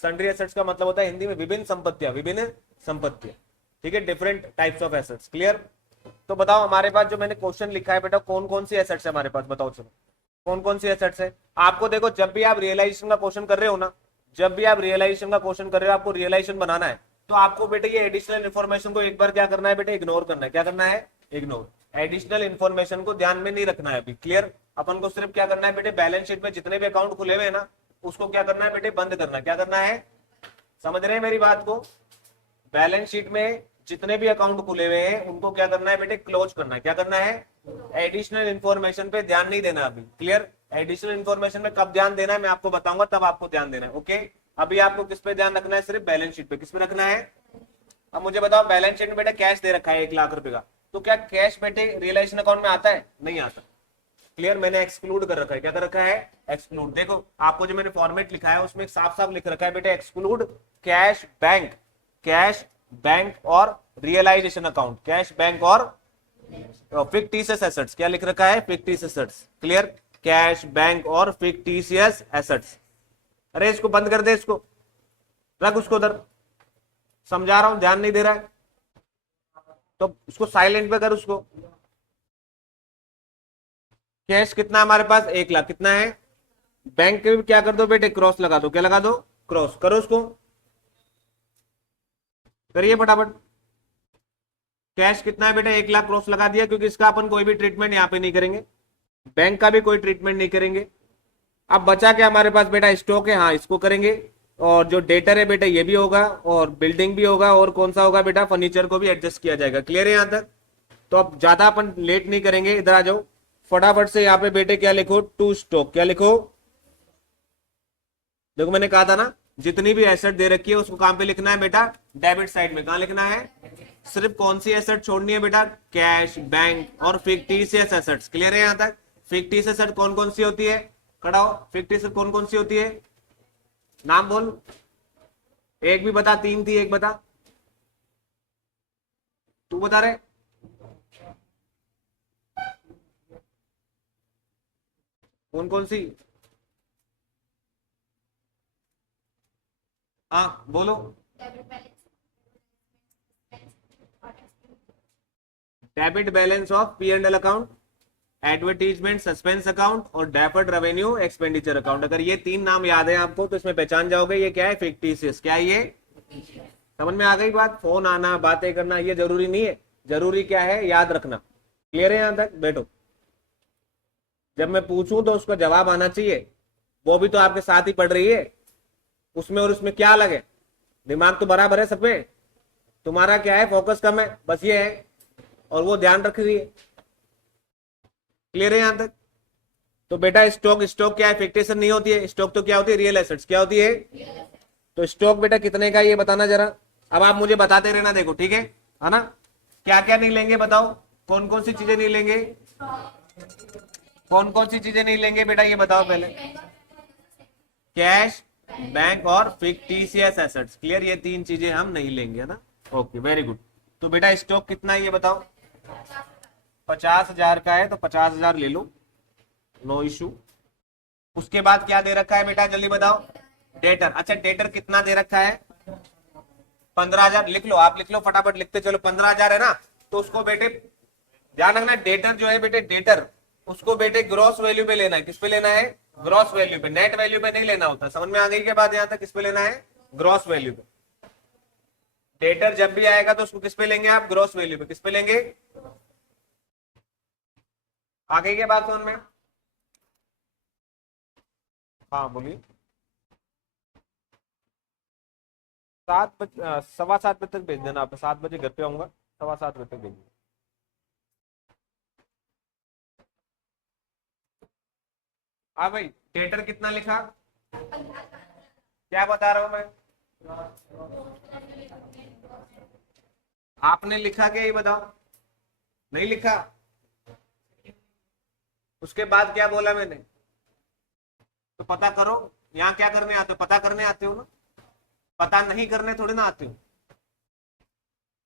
सन्ड्री एसेट्स का मतलब होता है हिंदी में विभिन्न संपत्तियां, विभिन्न संपत्तियां, ठीक है, different types of assets. Clear? तो बताओ हमारे पास जो मैंने क्वेश्चन लिखा है बेटा, कौन कौन सी एसेट्स है हमारे पास, बताओ चलो कौन कौन सी एसेट्स है। आपको देखो, जब भी आप रियलाइजेशन का क्वेश्चन कर रहे हो ना, जब भी आप रियलाइजेशन का क्वेश्चन कर रहे हो, आपको रियलाइजेशन बनाना है, तो आपको बेटे ये एडिशनल इन्फॉर्मेशन को एक बार क्या करना है बेटे, इग्नोर करना है। क्या करना है? इग्नोर। एडिशनल इन्फॉर्मेशन को ध्यान में नहीं रखना है अभी। क्लियर? अपन को सिर्फ क्या करना है बेटे, बैलेंस शीट में जितने भी अकाउंट खुले हुए हैं ना, उसको क्या करना है बेटे, बंद करना है। क्या करना है? समझ रहे हैं मेरी बात को? बैलेंस शीट में जितने भी अकाउंट खुले हुए हैं उनको क्या करना है बेटे, क्लोज करना है। क्या करना है? एडिशनल इन्फॉर्मेशन पे ध्यान नहीं देना अभी। क्लियर? एडिशनल इन्फॉर्मेशन में कब ध्यान देना है मैं आपको बताऊंगा, तब आपको ध्यान देना है। ओके, अभी आपको किस पे ध्यान रखना है, सिर्फ बैलेंस शीट पे। किस पे रखना है? अब मुझे बताओ, बैलेंस शीट में बेटा कैश दे रखा है 1 लाख रुपए का, तो क्या कैश बेटे रियलाइजेशन अकाउंट में आता है? नहीं आता। क्लियर? मैंने एक्सक्लूड कर रखा है। क्या कर रखा है? एक्सक्लूड। देखो आपको जो मैंने फॉर्मेट लिखा है उसमें साफ साफ लिख रखा है बेटे, exclude cash bank, cash bank और रियलाइजेशन अकाउंट, कैश बैंक और फिक्टिशियस एसेट्स। क्या लिख रखा है? Fictitious assets. Clear? Cash bank और फिक्टिशियस एसेट्स। अरे इसको बंद कर दे, इसको रख, उसको उधर, समझा रहा हूं, ध्यान नहीं दे रहा है तो उसको साइलेंट पे कर उसको। कैश कितना है हमारे पास? 1 लाख। कितना है? बैंक के भी क्या कर दो बेटे, क्रॉस लगा दो। क्या लगा दो? क्रॉस करो उसको, करिए फटाफट। कैश कितना है बेटा? 1 लाख, क्रॉस लगा दिया, क्योंकि इसका अपन कोई भी ट्रीटमेंट यहाँ पे नहीं करेंगे, बैंक का भी कोई ट्रीटमेंट नहीं करेंगे। अब बचा क्या हमारे पास बेटा? स्टॉक है, हाँ इसको करेंगे। और जो डेटर है बेटा ये भी होगा, और बिल्डिंग भी होगा, और कौन सा होगा बेटा, फर्नीचर को भी एडजस्ट किया जाएगा। क्लियर है यहाँ तक? तो अब ज्यादा अपन लेट नहीं करेंगे, इधर आ जाओ फटाफट से। यहाँ पे बेटे क्या लिखो? To stock. क्या लिखो? देखो मैंने कहा था ना, जितनी भी एसेट दे रखी है उसको कहां पे लिखना है बेटा? डेबिट साइड में। कहां लिखना है? सिर्फ कौन सी एसेट छोड़नी है बेटा? कैश, बैंक और फिक्टिशियस एसेट्स। क्लियर है यहां तक? फिक्टिशियस एसेट कौन कौन सी होती है? खड़ा हो, फिक्टिशियस कौन कौन सी होती है? नाम बोल, एक भी बता, 3 थी, एक बता, तू बता रहे कौन कौन सी? हाँ बोलो। Debit balance of P and L account, advertisement suspense account और डेफर्ड रेवेन्यू एक्सपेंडिचर अकाउंट। अगर ये 3 नाम याद है आपको तो इसमें पहचान जाओगे ये क्या है, फिक्टिशियस। क्या है ये? समझ में आ गई बात? फोन आना, बातें करना ये जरूरी नहीं है, जरूरी क्या है, याद रखना। क्लियर है यहां तक? बैठो, जब मैं पूछूं तो उसका जवाब आना चाहिए। वो भी तो आपके साथ ही पढ़ रही है, उसमें और उसमें क्या अलग है? दिमाग तो बराबर है सब में, तुम्हारा क्या है, फोकस कम है, बस ये है, और वो ध्यान रख रही है। क्लियर है यहां तक? तो बेटा स्टॉक, स्टॉक क्या है, फिक्टेशन नहीं होती है। स्टॉक तो क्या होती है? Real assets. क्या होती है? तो स्टॉक बेटा कितने का ये बताना जरा। अब आप मुझे बताते रहना, देखो ठीक है ना? क्या क्या नहीं लेंगे बताओ, कौन कौन सी चीजें नहीं लेंगे, कौन कौन सी चीजें नहीं लेंगे बेटा ये बताओ पहले। कैश, बैंक और फिक्टिशियस एसेट्स। क्लियर, ये तीन चीजें हम नहीं लेंगे, है ना। Okay, very good. तो बेटा स्टॉक कितना है ये बताओ। 50,000 का है तो 50,000 ले लो, नो इशू। उसके बाद क्या दे रखा है बेटा, जल्दी बताओ। डेटर। अच्छा, डेटर कितना दे रखा है? 15,000। लिख लो, आप लिख लो, फटाफट लिखते चलो। 15,000 है ना, तो उसको बेटे ध्यान रखना, डेटर जो है बेटे, डेटर उसको बेटे ग्रॉस वैल्यू पे लेना है। किस पे लेना है? ग्रॉस वैल्यू पे, नेट वैल्यू पे नहीं लेना होता। समझ में आ गई के बाद यहां तक? किस पे लेना है? ग्रॉस वैल्यू पे। डेटर जब भी आएगा तो उसको किस पे लेंगे आप? ग्रॉस वैल्यू पे। किस पे लेंगे? आ गई क्या बात समझ में? हाँ बोलिए। 7 बजे, 7:15 तक भेज देना आप। 7 बजे घर पे आऊंगा, 7:15 तक भेज देना। हाँ भाई, डेटर कितना लिखा? क्या बता रहा हूं मैं? आपने लिखा क्या ये बताओ? नहीं लिखा? उसके बाद क्या बोला मैंने? तो पता करो। यहाँ क्या करने आते हो? पता करने आते हो ना, पता नहीं करने थोड़ी ना आते हो।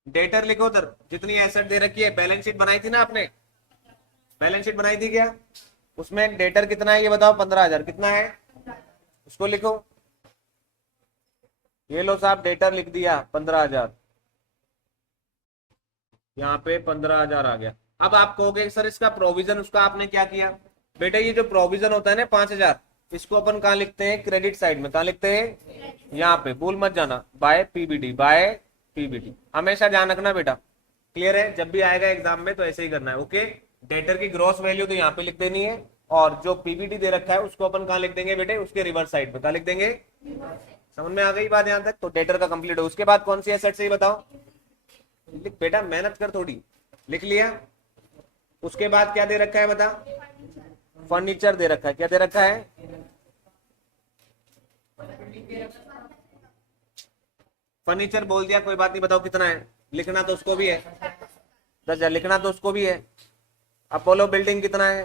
डेटर लिखो उधर, जितनी एसेट दे रखी है। बैलेंस शीट बनाई थी ना आपने? बैलेंस शीट बनाई थी क्या? उसमें डेटर कितना है ये बताओ। 15,000 कितना है? उसको लिखो। ये लो साहब, डेटर लिख दिया 15,000। यहाँ पे 15,000 आ गया। अब आप कहोगे सर इसका प्रोविजन, उसका आपने क्या किया? बेटा ये जो प्रोविजन होता है ना 5,000, इसको अपन कहाँ लिखते हैं? क्रेडिट साइड में। कहाँ लिखते हैं? यहाँ पे, भूल मत जाना, बाय पीबीटी, बाय पीबीटी। हमेशा ध्यान रखना बेटा। क्लियर है? जब भी आएगा एग्जाम में तो ऐसे ही करना है। ओके, डेटर की ग्रॉस वैल्यू तो यहाँ पे लिख देनी है, और जो पीबीटी दे रखा है उसको अपन कहाँ लिख देंगे बेटे? उसके रिवर्स साइड में। कहाँ लिख देंगे? समझ में आ गई बात यहाँ तक? तो डेटर का कंप्लीट हो। उसके बाद कौन सी एसेट से बताओ? लिख बेटा, मेहनत कर थोड़ी। लिख लिया? उसके बाद क्या दे रखा है बता? फर्नीचर दे रखा है। क्या दे रखा है? फर्नीचर बोल दिया, कोई बात नहीं। बताओ कितना है? लिखना तो उसको भी है। 10,000 लिखना तो उसको भी है। अपोलो बिल्डिंग कितना है?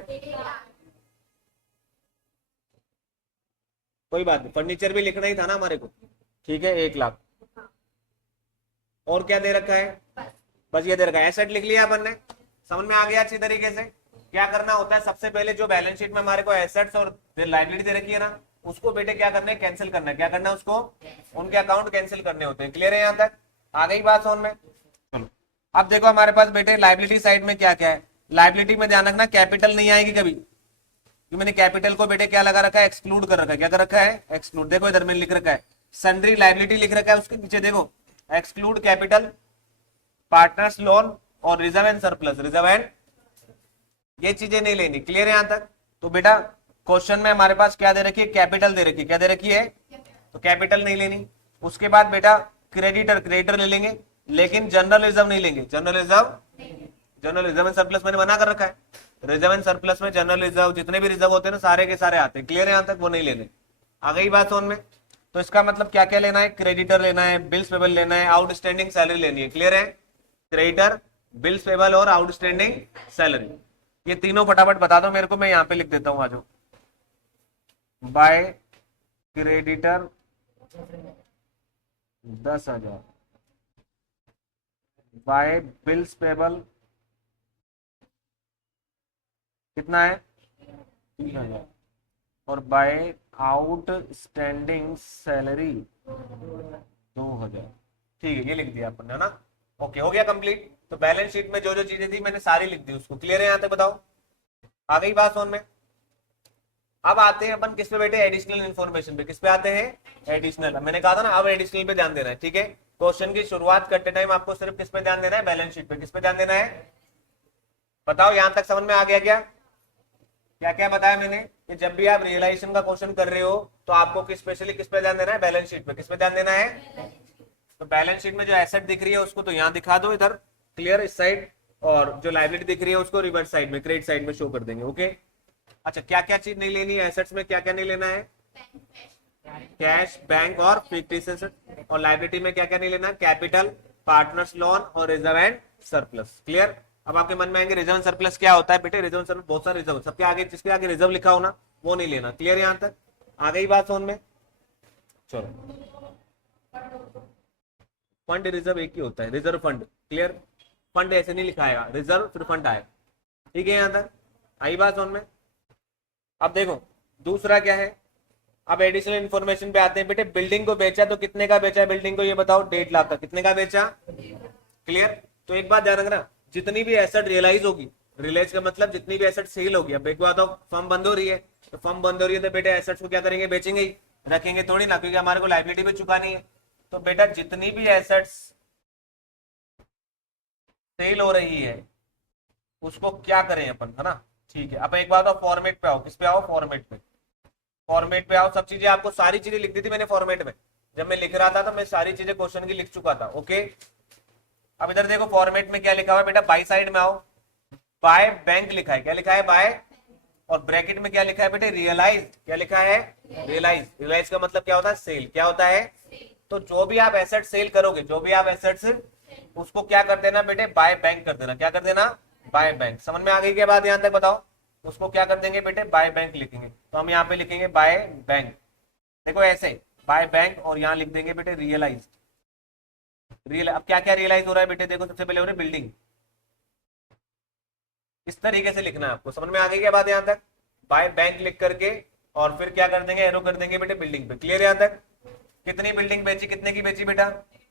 कोई बात नहीं, फर्नीचर भी लिखना ही था ना हमारे को। ठीक है, 1,00,000। और क्या दे रखा है? बस ये दे रखा है। एसेट लिख लिया अपन ने। समझ में आ गया अच्छी तरीके से? क्या करना होता है, सबसे पहले जो बैलेंस शीट में हमारे को एसेट्स और लायबिलिटी दे रखी है ना, उसको बेटे क्या करना है? कैंसिल करना है। क्या करना है उसको? उनके अकाउंट कैंसिल करने होते हैं। क्लियर है यहाँ तक? आ गई बात समझ में? चलो, अब देखो हमारे पास बेटे लायबिलिटी साइड में क्या क्या है। लायबिलिटी में ध्यान रखना, कैपिटल नहीं आएगी कभी, क्योंकि मैंने कैपिटल को बेटे क्या लगा रखा है? एक्सक्लूड कर रखा है। क्या कर रखा है? एक्सक्लूड। देखो इधर मैंने लिख रखा है सन्ड्री लायबिलिटी लिख रखा है, उसके नीचे देखो एक्सक्लूड कैपिटल, पार्टनर्स लोन और reserve and surplus. Reserve and, ये चीजें नहीं लेनी। क्लियर है यहां तक? तो बेटा क्वेश्चन में हमारे पास क्या दे रखी है? कैपिटल दे रखी है। क्या दे रखी है? तो कैपिटल नहीं लेनी। उसके बाद बेटा क्रेडिटर, क्रेडिटर ले लेंगे, लेकिन जनरल रिजर्व नहीं लेंगे। General reserve, general reserve and surplus मैंने मना कर रखा है। रिजर्व एंड सरप्लस में जनरल रिजर्व, जितने भी रिजर्व होते हैं ना, सारे के सारे आते हैं। क्लियर है यहां तक? वो नहीं लेने। आ गई बात समझ में? तो इसका मतलब क्या क्या लेना है? क्रेडिटर लेना है, बिल्स पेबल लेना है, आउटस्टैंडिंग सैलरी लेनी है। क्लियर है? क्रेडिटर, बिल्स पेबल और आउटस्टैंडिंग सैलरी, ये तीनों फटाफट बता दो मेरे को, मैं यहाँ पे लिख देता हूँ। आज by creditor 10,000, by bills payable कितना है? 3,000, और बाय आउटस्टैंडिंग सैलरी 2,000। ठीक है, ये लिख दिया अपन ने ना। ओके, हो गया कंप्लीट। तो बैलेंस शीट में जो जो चीजें थी मैंने सारी लिख दी उसको। क्लियर है यहाँ तक? बताओ आ गई बात समझ में? अब आते हैं अपन किस पे बेटे? एडिशनल इन्फॉर्मेशन पे। किस पे आते हैं? एडिशनल। मैंने कहा था ना, अब एडिशनल पे ध्यान देना है। ठीक है, क्वेश्चन की शुरुआत करते टाइम आपको सिर्फ किस पे ध्यान देना है? बैलेंस शीट पे। किस पे ध्यान देना है? बताओ यहां तक समझ में आ गया क्या? क्या क्या बताया मैंने कि जब भी आप रियलाइजेशन का क्वेश्चन कर रहे हो तो आपको स्पेशली किस पे ध्यान देना है? बैलेंस शीट पे। किस पे ध्यान देना है? तो बैलेंस शीट में जो एसेट दिख रही है उसको तो यहाँ दिखा दो इधर, क्लियर, इस साइड, और जो लायबिलिटी दिख रही है उसको रिवर्स साइड में, क्रेडिट साइड में शो कर देंगे। ओके। अच्छा, क्या क्या चीज नहीं लेनी है एसेट्स में? क्या क्या नहीं लेना है? कैश, बैंक और फिक्टिशियस। और लायबिलिटी में क्या क्या नहीं लेना? कैपिटल, पार्टनर्स लोन और रिजर्व एंड सरप्लस। क्लियर? अब आपके मन में आएंगे रिजर्व एंड सरप्लस क्या होता है बेटे? रिजर्व एंड सरप्लस, बहुत सारे रिजर्व, सबके आगे जिसके आगे रिजर्व लिखा हो ना वो नहीं लेना। क्लियर? यहां तक आ गई बात समझ में? चलो, फंड रिजर्व एक ही होता है, रिजर्व फंड। क्लियर, फंड ऐसे नहीं लिखाएगा, रिजर्व फिर फंड आए। ठीक है, यहां तक आई बात समझ में। अब देखो दूसरा क्या है, अब एडिशनल इन्फॉर्मेशन पे आते हैं बेटे। बिल्डिंग को बेचा तो कितने का बेचा बिल्डिंग को, ये बताओ। 1.5 लाख का। कितने का बेचा? क्लियर। तो एक बात ध्यान रखना, जितनी भी एसेट रियलाइज होगी, रियलाइज का मतलब जितनी भी एसेट सेल होगी। अब एक बात, तो फर्म बंद हो रही है, तो फर्म बंद हो रही है तो बेटे एसेट्स को क्या करेंगे? बेचेंगे ही, रखेंगे थोड़ी ना, क्योंकि हमारे को लाइबिलिटी भी चुकानी है। तो बेटा जितनी भी एसेट्स सेल हो रही है उसको क्या करें अपन, है ना। ठीक है, अब एक बात, फॉर्मेट पे आओ। किस पे आओ? फॉर्मेट पे। फॉर्मेट पे आओ। सब चीजें आपको, सारी चीजें लिख दी थी मैंने फॉर्मेट में। जब मैं लिख रहा था तो मैं सारी चीजें क्वेश्चन की लिख चुका था। ओके, अब इधर देखो फॉर्मेट में क्या लिखा हुआ है बेटा। बाई साइड में आओ, बाय बैंक लिखा है। क्या लिखा है? बाय। और ब्रैकेट में क्या लिखा है बेटे? रियलाइज। क्या लिखा है? रियलाइज। रियलाइज का मतलब क्या होता है? सेल। क्या होता है? तो जो भी आप एसेट सेल करोगे, जो भी आप एसेट्स, उसको क्या कर देना बेटे? बाय बैंक कर देना। क्या कर देना? By bank. समझ में आ गई क्या बात? यहां तक बताओ। उसको क्या कर देंगे बेटे? बाय बैंक लिखेंगे। तो हम यहाँ पे लिखेंगे बाय बैंक। देखो ऐसे बाय बैंक, और यहाँ लिख देंगे बेटे रियलाइज। रियल, अब क्या क्या रियलाइज हो रहा है बेटे? देखो सबसे पहले हो रही है बिल्डिंग। इस तरीके से लिखना है आपको। समझ में आ गई क्या बात यहां तक? बाय बैंक लिख करके और फिर क्या कर देंगे? एरो कर देंगे बेटे बिल्डिंग पे। क्लियर यहां तक? कितनी बिल्डिंग बेची? कितने की बेची बेटा?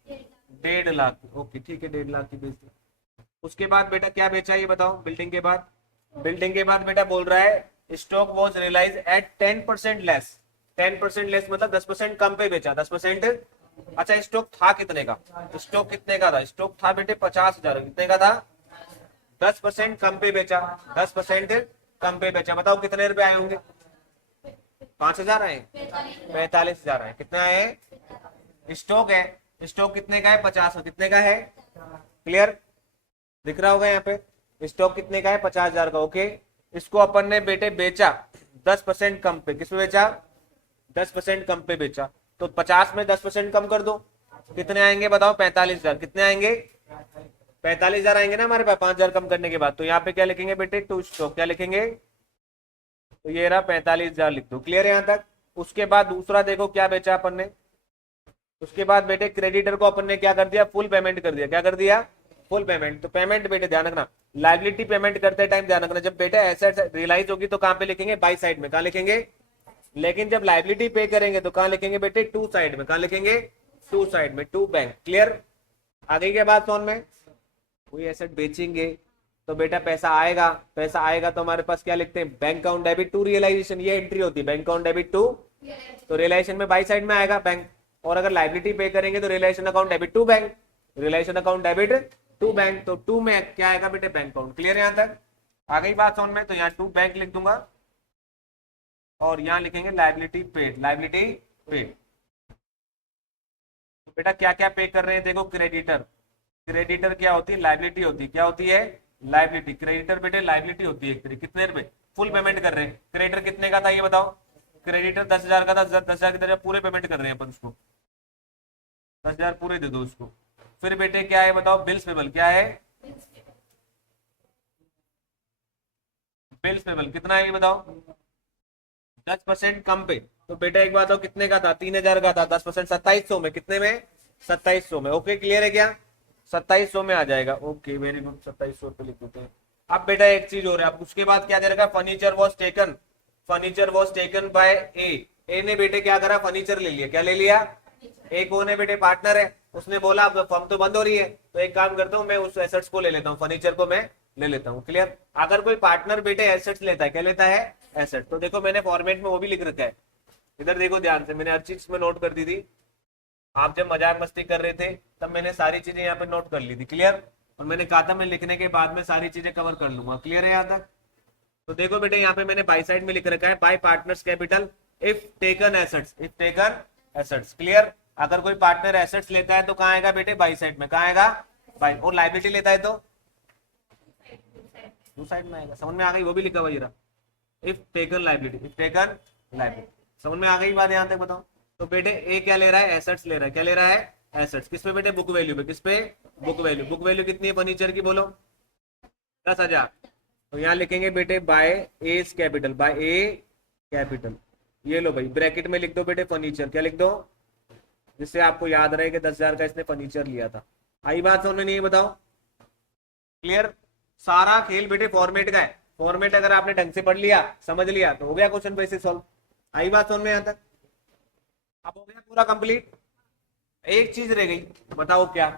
1.5 लाख। ओके ठीक है, 1.5 लाख की बेची। उसके बाद बेटा क्या बेचा ये बताओ? बिल्डिंग के बाद, बिल्डिंग के बाद बेटा बोल रहा है stock was realise at 10% less. 10% less मतलब 10% कम पे बेचा। 10%। अच्छा, स्टॉक था कितने का? स्टॉक कितने का था? स्टॉक था बेटे 50,000। कितने का था? 10% कम पे बेचा। 10% कम पे बेचा। बताओ कितने रुपए आए होंगे? 5,000 आए? 45,000 आए। कितने आए? स्टॉक है, स्टॉक कितने का है? 50। कितने का है? क्लियर, दिख रहा होगा यहाँ पे। स्टॉक कितने का है? 50,000 का। ओके, इसको अपन ने बेटे बेचा 10% कम पे। किसमें बेचा? 10% कम पे बेचा। तो 50 में 10% कम कर दो, कितने आएंगे बताओ? 45,000। कितने आएंगे? 45,000 आएंगे ना हमारे पास 5,000 कम करने के बाद। तो यहाँ पे क्या लिखेंगे बेटे? To stock. क्या लिखेंगे? तो ये रहा 45,000 लिख दो। क्लियर है यहाँ तक? उसके बाद दूसरा देखो क्या बेचा अपन ने। उसके बाद बेटे क्रेडिटर को अपन ने क्या कर दिया? फुल पेमेंट कर दिया। क्या कर दिया? Full payment. तो पेमेंट बेटे ध्यान रखना, लाइबिलिटी पेमेंट करते टाइम ध्यान रखना, जब बेटे एसेट रियलाइज होगी तो कहां पे लिखेंगे? बाई साइड में। कहां लिखेंगे? लेकिन जब लाइबिलिटी पे करेंगे तो कहां लिखेंगे बेटे? टू साइड में। कहां लिखेंगे? टू साइड में, टू बैंक। क्लियर, आ गई क्या बात समझ में? कोई एसेट बेचेंगे तो बेटा पैसा आएगा, पैसा आएगा तो हमारे पास क्या लिखते हैं? Bank account debit to realisation. ये एंट्री होती है, बैंक अकाउंट डेबिट टू। तो रियलाइजेशन में बाई साइड में आएगा बैंक, और अगर लाइबिलिटी पे करेंगे तो realisation account debit to bank. Realisation account debit to bank, तो टू में क्या आएगा बेटे? Bank account. क्लियर है यहां तक? आ गई बात समझ में? तो यहाँ टू बैंक लिख दूंगा और यहाँ लिखेंगे लाइबिलिटी पेड। Liability paid. तो बेटा क्या क्या पे कर रहे हैं? देखो क्रेडिटर, क्रेडिटर क्या होती है? लाइबिलिटी होती है। क्या होती है? लाइबिलिटी। क्रेडिटर बेटे लाइबिलिटी होती है एक तरीके। कितने रुपए? फुल पेमेंट कर रहे हैं। क्रेडिटर कितने का था ये बताओ? क्रेडिटर 10,000 का था। 10,000 की तरह पूरे पेमेंट कर रहे हैं अपन उसको। 10,000 पूरे दे दो उसको। फिर बेटे क्या है बताओ? Bills payable. क्या है? बिल्स पेबल कितना है ये बताओ? 10% कम पे। तो बेटा एक बात हो, कितने का था? 3,000 का था। 10% 2700 में। कितने में? 2700 में। ओके क्लियर है क्या? 2700 में आ जाएगा। ओके वेरी गुड, 2700 पे लिख देते हैं। अब बेटा एक चीज हो रहा है, अब उसके बाद क्या जाएगा? Furniture was taken. Furniture was taken by A. A ने बेटे क्या करा? फर्नीचर ले लिया। क्या ले लिया? एक वो ने बेटे पार्टनर है, उसने बोला अब फर्म तो बंद हो रही है तो एक काम करता हूँ मैं उस एसेट्स को ले लेता हूँ, फर्नीचर को मैं ले लेता हूँ। क्लियर? अगर कोई पार्टनर बेटे एसेट्स लेता है, क्या लेता है? एसेट। तो देखो मैंने फॉर्मेट में वो भी लिख रखा है, इधर देखो ध्यान से, मैंने हर चीज में नोट कर दी थी। आप जब मजाक मस्ती कर रहे थे तब मैंने सारी चीजें यहाँ पे नोट कर ली थी। क्लियर? और मैंने कहा था मैं लिखने के बाद में सारी चीजें कवर कर लूंगा। क्लियर है यहाँ तक? तो देखो बेटे यहाँ पे मैंने बाई साइड में लिख रखा है by partners capital if taken assets. If taken assets. Clear? अगर कोई पार्टनर एसेट्स लेता है तो कहाँ आएगा बेटे? बाई साइड में। कहाँ आएगा? बाई। और लाइबिलिटी लेता है तो टू साइड में आएगा। समझ में आ गई? वो भी लिखा हुआ ये रहा, if taken liability. If taken liability. समझ में आ गई बात यहाँ तक? बताओ। तो बेटे ए क्या ले रहा है? एसेट्स ले रहा है। क्या ले रहा है? एसेट्स। किस पे बेटे? बुक वैल्यू पे। किस पे? Book value. बुक वैल्यू कितनी है फर्नीचर की? बोलो। 10,000। तो यहाँ लिखेंगे बेटे by S capital. By A capital. ये लो भाई ब्रैकेट में लिख दो बेटे फर्नीचर। क्या लिख दो? जिससे आपको याद रहे कि 10,000 का इसने फर्नीचर लिया था। आई बात समझ में नहीं है, बताओ। क्लियर। सारा खेल बेटे फॉर्मेट का है। फॉर्मेट अगर आपने ढंग से पढ़ लिया, समझ लिया, तो हो गया क्वेश्चन वैसे सॉल्व। आई बात समझ में यहां तक? अब हो गया पूरा कंप्लीट। एक चीज रह गई, बताओ क्या?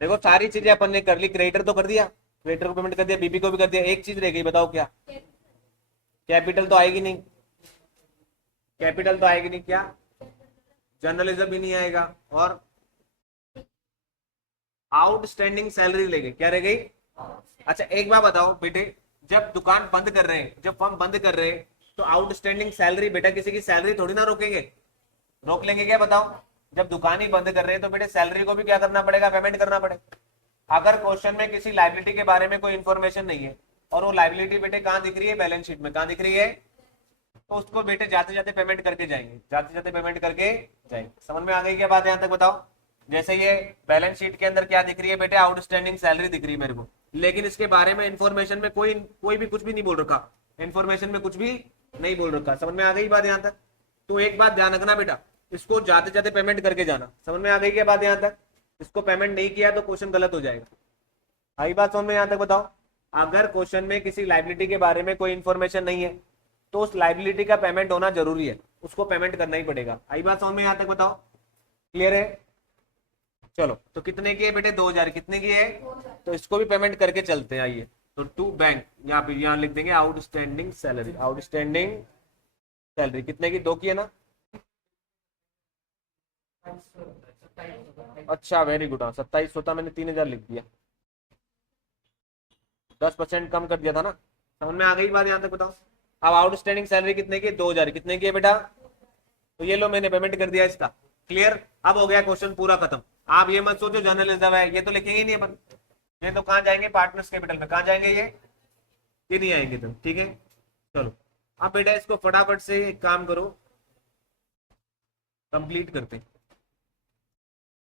देखो सारी चीजें अपन ने कर ली, क्रेडिटर तो कर दिया, क्रेडिटर को पेमेंट कर दिया, बीबी को भी कर दिया, एक चीज रह गई, बताओ क्या? कैपिटल तो आएगी नहीं, कैपिटल तो आएगी नहीं, क्या? जर्नलिज्म भी नहीं आएगा, और आउटस्टैंडिंग सैलरी ले गई, क्या रह गई? अच्छा एक बात बताओ बेटे, जब दुकान बंद कर रहे हैं, जब फर्म बंद कर रहे हैं, तो आउटस्टैंडिंग सैलरी, बेटा किसी की सैलरी थोड़ी ना रोकेंगे, रोक लेंगे क्या? बताओ। जब दुकान ही बंद कर रहे हैं तो बेटे सैलरी को भी क्या करना पड़ेगा? पेमेंट करना पड़ेगा। अगर क्वेश्चन में किसी लाइबिलिटी के बारे में कोई इंफॉर्मेशन नहीं है, और वो लाइबिलिटी बेटे कहाँ दिख रही है? बैलेंस शीट में। कहाँ दिख रही है? तो उसको बेटे जाते जाते पेमेंट करके जाएंगे, जाते जाते पेमेंट करके जाएंगे। समझ में आ गई क्या बात यहां तक? बताओ। जैसे ये बैलेंस शीट के अंदर क्या दिख रही है बेटे? आउटस्टैंडिंग सैलरी दिख रही है मेरे को, लेकिन इसके बारे में इंफॉर्मेशन में कोई भी कुछ भी नहीं बोल रखा, इंफॉर्मेशन में कुछ भी नहीं बोल रखा। समझ में आ गई बात यहां तक? तो एक बात ध्यान रखना बेटा, इसको जाते जाते पेमेंट करके जाना। समझ में आ गई क्या बात यहां तक? इसको पेमेंट नहीं किया तो क्वेश्चन गलत हो जाएगा। आई बात समझ में यहां तक? बताओ। अगर क्वेश्चन में किसी लाइबिलिटी के बारे में कोई इंफॉर्मेशन नहीं है, तो उस लाइबिलिटी का पेमेंट होना जरूरी है, उसको पेमेंट करना ही पड़ेगा। आई बात समझ में यहां तक? बताओ। क्लियर है? चलो, तो कितने की है बेटे? 2,000। कितने की है? तो इसको भी पेमेंट करके चलते हैं। आइए, तो टू बैंक, यहाँ पे यहाँ लिख देंगे आउटस्टैंडिंग सैलरी। आउटस्टैंडिंग सैलरी कितने की? 2 की है ना? अच्छा वेरी गुड। हाँ 27 होता, मैंने 3,000 लिख दिया, 10% कम कर दिया था ना। समझ में आ गई बात यहां तक? बताओ। अब आउटस्टैंडिंग सैलरी कितने की? 2,000। कितने की है बेटा? तो ये लो, मैंने पेमेंट कर दिया इसका। क्लियर। अब हो गया क्वेश्चन पूरा खत्म। आप ये मत सोचो जर्नलिज्म है, ये तो लिखेंगे ही नहीं अपन, ये तो कहाँ जाएंगे? पार्टनर्स कैपिटल में। कहाँ जाएंगे ये नहीं आएंगे तुम, ठीक है? चलो अब बेटा इसको फटाफट से एक काम करो, कंप्लीट करते हैं।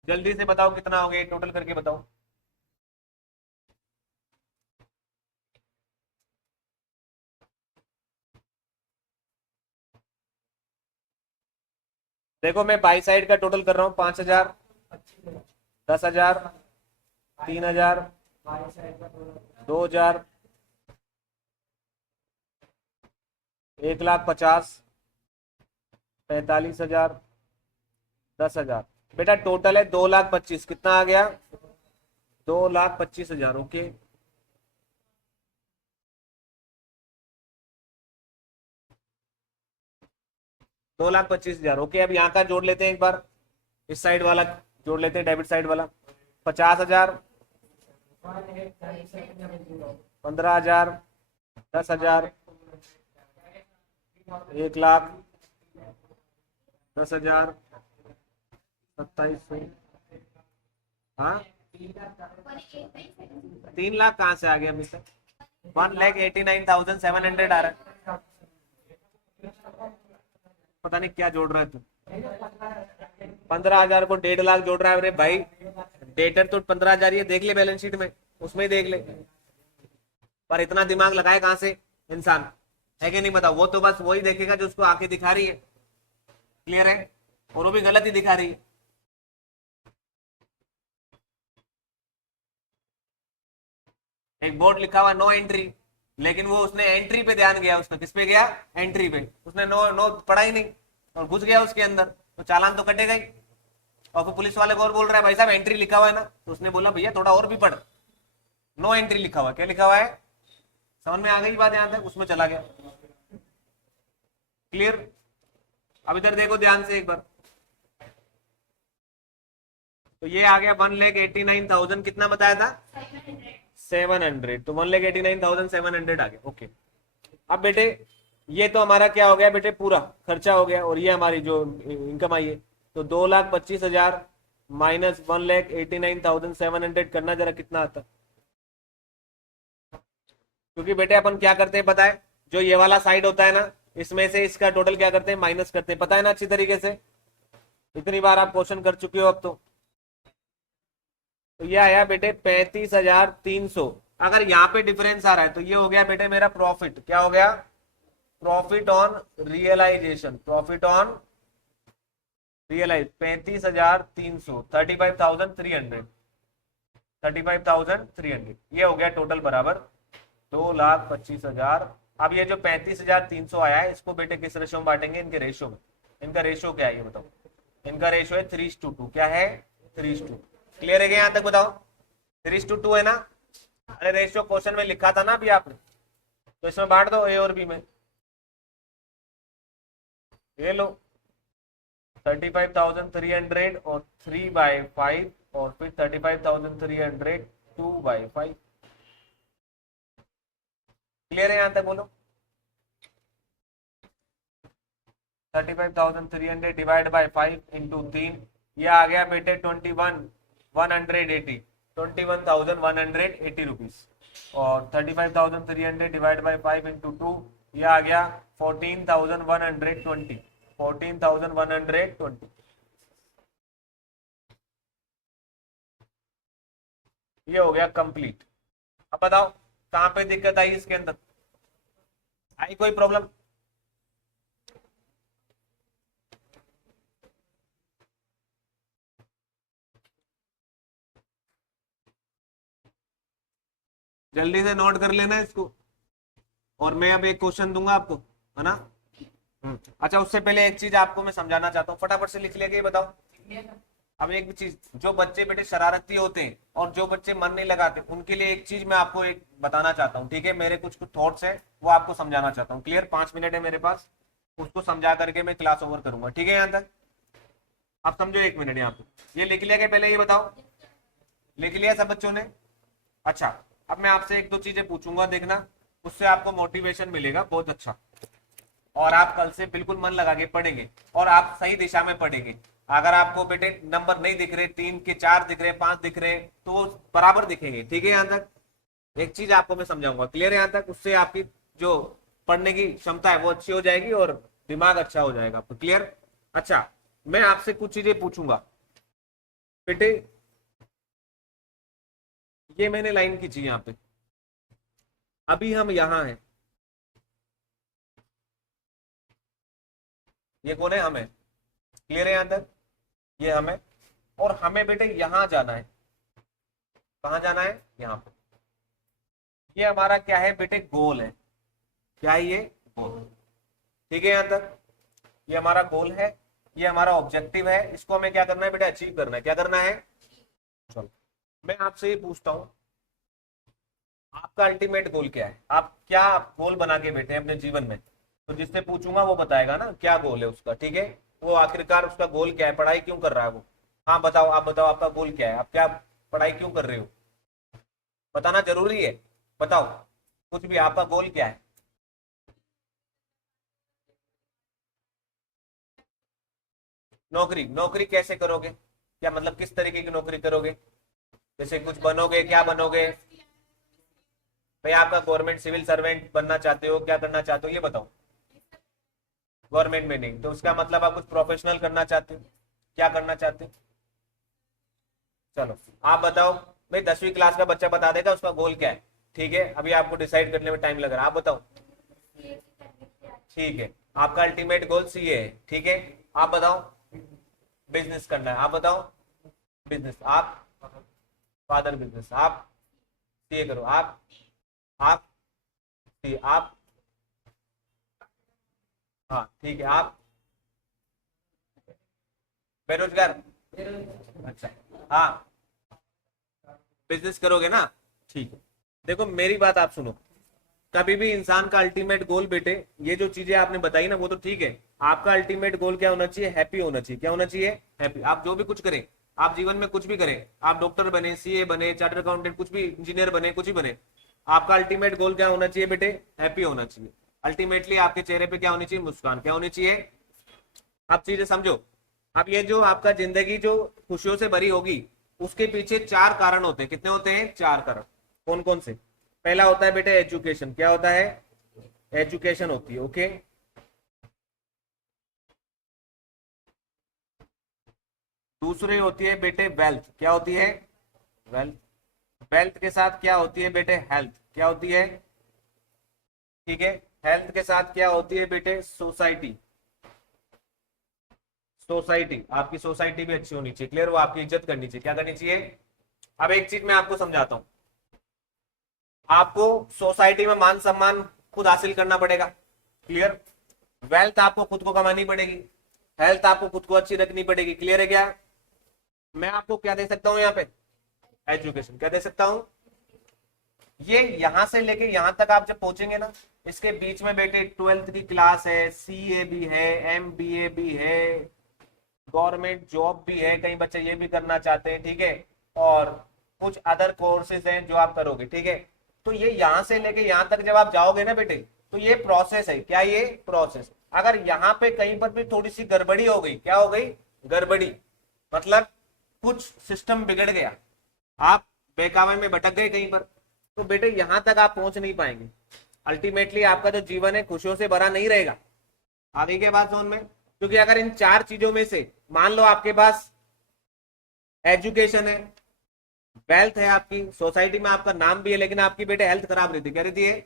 जल्दी से बताओ कितना हो गया, टोटल करके बताओ। देखो मैं बाई साइड का टोटल कर रहा हूँ, 5,000, 10,000, 3,000, 2,000, 1,50,000, 45,000, 10,000। बेटा टोटल है 2,25,000। कितना आ गया? 2,25,000। ओके, 2,25,000। ओके, अब यहाँ का जोड़ लेते हैं एक बार, इस साइड वाला जोड़ लेते हैं, डेबिट साइड वाला। 50,000, 15,000, 10,000, 1,00,000, 10,000, 2700। हाँ 3,00,000 कहाँ से आ गया अभी तक? 1,89,700 आ रहा है। पता नहीं क्या जोड़ रहा है तू। 15,000 को 1,50,000 जोड़ रहा है। अरे भाई डेटर तो 15,000 ही देख ले बैलेंस शीट में, उसमें ही देख ले। पर इतना दिमाग लगाए कहां से इंसान, है कि नहीं? बताओ। वो तो बस वही देखेगा जो उसको आंखें दिखा रही है। क्लियर है? और वो भी गलत ही दिखा रही है। एक बोर्ड लिखा हुआ नो एंट्री, लेकिन वो उसने एंट्री पे ध्यान गया, उसने किस पे गया? एंट्री पे। उसने नो नो पढ़ा ही नहीं और घुस गया उसके अंदर, तो चालान तो कटेगा ही। और फिर पुलिस वाले को और बोल रहा है भाई साहब एंट्री लिखा हुआ है ना, तो उसने बोला भैया थोड़ा और भी पढ़, नो एंट्री लिखा हुआ है। क्या लिखा हुआ है? समझ में आ गई बात यहां तक? उसमें चला गया। क्लियर। अब इधर देखो ध्यान से एक बार, तो ये आ गया 1,89,000। कितना बताया था? 700। तो 1,89,700 आ गया। ओके, अब बेटे ये तो हमारा क्या हो गया बेटे? पूरा खर्चा हो गया, और ये हमारी जो इनकम आई है, तो 2,25,000 माइनस 1,89,700 करना जरा कितना आता? क्योंकि बेटे अपन क्या करते हैं पता है, जो ये वाला साइड होता है ना, इसमें से इसका टोटल क्या करते हैं? माइनस करते हैं, पता है ना अच्छी तरीके से। इतनी बार आप क्वेश्चन कर चुके हो अब तो ये आया बेटे 35,300। अगर यहाँ पे डिफरेंस आ रहा है तो ये हो गया बेटे मेरा प्रॉफिट। क्या हो गया? Profit on realisation. Profit on realise 35,300, 35,300, 35,300, ये हो गया टोटल बराबर 2,25,000। अब ये जो 35,300 आया है इसको बेटे किस रेशो में बांटेंगे, इनके रेशो में। इनका रेशो क्या है ये बताओ। इनका रेशो है 3:2। क्या है? 3:2। क्लियर है क्या यहां तक बताओ? 3:2 है ना। अरे रेशियो क्वेश्चन में लिखा था ना अभी आपने, तो इसमें बांट दो ए और बी में। ये लो 35,300 और 3/5 और फिर 35,300 2/5। क्लियर है यहां तक बोलो। 35,300 डिवाइड बाय 5 इंटू 3, ये आ गया बेटे 21,180 रुपीज। और 35,300 डिवाइड बाय 5 इंटू 2, ये आ गया 14,120, 14,120। ये हो गया कंप्लीट। अब बताओ कहां पे दिक्कत आई इसके अंदर, आई कोई प्रॉब्लम? जल्दी से नोट कर लेना इसको, और मैं अब एक क्वेश्चन दूंगा आपको, है ना। अच्छा उससे पहले एक चीज आपको मैं समझाना चाहता हूँ, फटाफट से लिख लिया कि बताओ। अब एक चीज, जो बच्चे बेटे शरारती होते हैं और जो बच्चे मन नहीं लगाते, उनके लिए एक चीज मैं आपको एक बताना चाहता हूँ, ठीक है। मेरे कुछ कुछ थॉट्स हैं वो आपको समझाना चाहता हूँ। क्लियर? 5 मिनट है मेरे पास, उसको समझा करके मैं क्लास ओवर करूंगा, ठीक है। यहाँ तक आप समझो। 1 मिनट यहाँ पे ये लिख लिया कि पहले ये बताओ, लिख लिया सब बच्चों ने? अच्छा अब मैं आपसे एक दो चीजें पूछूंगा, देखना उससे आपको मोटिवेशन मिलेगा बहुत अच्छा, और आप कल से बिल्कुल मन लगा के पढ़ेंगे और आप सही दिशा में पढ़ेंगे। अगर आपको बेटे नंबर नहीं दिख रहे, 3 के 4 दिख रहे, 5 दिख रहे, तो वो बराबर दिखेंगे, ठीक है। यहाँ तक एक चीज आपको मैं समझाऊंगा, क्लियर है यहाँ तक? उससे आपकी जो पढ़ने की क्षमता है वो अच्छी हो जाएगी और दिमाग अच्छा हो जाएगा आपको। क्लियर? अच्छा मैं आपसे कुछ चीजें पूछूंगा बेटे, ये मैंने लाइन खींची यहाँ पे, अभी हम यहाँ हैं, ये कौन है? हमें। क्लियर है यहाँ तक? ये हमें, और हमें बेटे यहाँ जाना है। कहाँ जाना है? यहाँ पे। ये हमारा क्या है बेटे? गोल है। क्या है ये? गोल। ठीक है यहाँ तक? ये हमारा गोल है, ये हमारा ऑब्जेक्टिव है, इसको हमें क्या करना है बेटा? अचीव करना है। क्या करना है? चलो मैं आपसे ये पूछता हूँ, आपका अल्टीमेट गोल क्या है? आप क्या गोल बना के बैठे हैं अपने जीवन में? तो जिससे पूछूंगा वो बताएगा ना क्या गोल है उसका, ठीक है। वो आखिरकार उसका गोल क्या है, पढ़ाई क्यों कर रहा है वो। हाँ बताओ, आप बताओ आपका गोल क्या है, आप क्या पढ़ाई क्यों कर रहे हो, बताना जरूरी है। बताओ कुछ भी, आपका गोल क्या है? नौकरी? नौकरी कैसे करोगे? क्या मतलब किस तरीके की नौकरी करोगे? जैसे कुछ बनोगे, क्या बनोगे भाई? आपका गवर्नमेंट सिविल सर्वेंट बनना चाहते हो, क्या करना चाहते हो ये बताओ। गवर्नमेंट में नहीं, तो उसका मतलब आप कुछ प्रोफेशनल करना चाहते हो, क्या करना चाहते हो? चलो आप बताओ। भाई 10वीं क्लास का बच्चा बता देगा उसका गोल क्या है, ठीक है। अभी आपको डिसाइड करने में टाइम लग रहा है, आप बताओ। ठीक है, आपका अल्टीमेट गोल सीए है, ठीक है। आप बताओ। बिजनेस करना है, आप बताओ। बिजनेस, आप फादर बिजनेस, आप सीए करो, आप सीए, आप हाँ ठीक है, आप बेरोजगार। अच्छा हाँ, बिजनेस करोगे ना, ठीक है। देखो मेरी बात आप सुनो, कभी भी इंसान का अल्टीमेट गोल बेटे, ये जो चीजें आपने बताई ना वो तो ठीक है, आपका अल्टीमेट गोल क्या होना चाहिए? हैप्पी होना चाहिए। क्या होना चाहिए? हैप्पी। आप जो भी कुछ करें, आप जीवन में कुछ भी करें, आप डॉक्टर बने, सीए बने, चार्टर्ड अकाउंटेंट, कुछ भी इंजीनियर बने, कुछ भी बने, आपका अल्टीमेट गोल क्या होना चाहिए बेटे? हैप्पी होना चाहिए। अल्टीमेटली आपके चेहरे पे क्या होनी चाहिए? मुस्कान। क्या होनी चाहिए? आप चीजें समझो। अब ये जो आपका जिंदगी जो खुशियों से भरी होगी, उसके पीछे 4 कारण होते हैं। कितने होते हैं? 4 कारण। कौन कौन से? पहला होता है बेटे एजुकेशन। क्या होता है? एजुकेशन होती है, ओके। दूसरी होती है बेटे वेल्थ। क्या होती है? वेल्थ। वेल्थ के साथ क्या होती है बेटे? हेल्थ। क्या होती है? ठीक है। हेल्थ के साथ क्या होती है बेटे? सोसाइटी। सोसाइटी, आपकी सोसाइटी भी अच्छी होनी चाहिए, क्लियर, वो आपकी इज्जत करनी चाहिए, क्या करनी चाहिए। अब एक चीज मैं आपको समझाता हूं, आपको सोसाइटी में मान सम्मान खुद हासिल करना पड़ेगा, क्लियर। वेल्थ आपको खुद को कमानी पड़ेगी, हेल्थ आपको खुद को अच्छी रखनी पड़ेगी, क्लियर है क्या। मैं आपको क्या दे सकता हूं यहाँ पे, एजुकेशन, क्या दे सकता हूं। ये यहां से लेके यहां तक आप जब पहुंचेंगे ना, इसके बीच में बेटे 12th की क्लास है, सीए भी है, एमबीए भी है, गवर्नमेंट जॉब भी है, कई बच्चे ये भी करना चाहते हैं, ठीक है, और कुछ अदर कोर्सेज हैं जो आप करोगे, ठीक है। तो ये यहां से लेके यहां तक जब आप जाओगे ना बेटे, तो ये प्रोसेस है, क्या ये प्रोसेस। अगर यहाँ पे कहीं पर भी थोड़ी सी गड़बड़ी हो गई, क्या हो गई, गड़बड़ी, मतलब कुछ सिस्टम बिगड़ गया, आप बेकावे में भटक गए कहीं पर, तो बेटे यहां तक आप पहुंच नहीं पाएंगे। अल्टीमेटली आपका जो जीवन है खुशियों से भरा नहीं रहेगा। आगे के बाद जोन में, क्योंकि अगर इन चार चीजों में से मान लो आपके पास एजुकेशन है, वेल्थ है, आपकी सोसाइटी में आपका नाम भी है, लेकिन आपकी बेटे हेल्थ खराब रहती, क्या रहती है,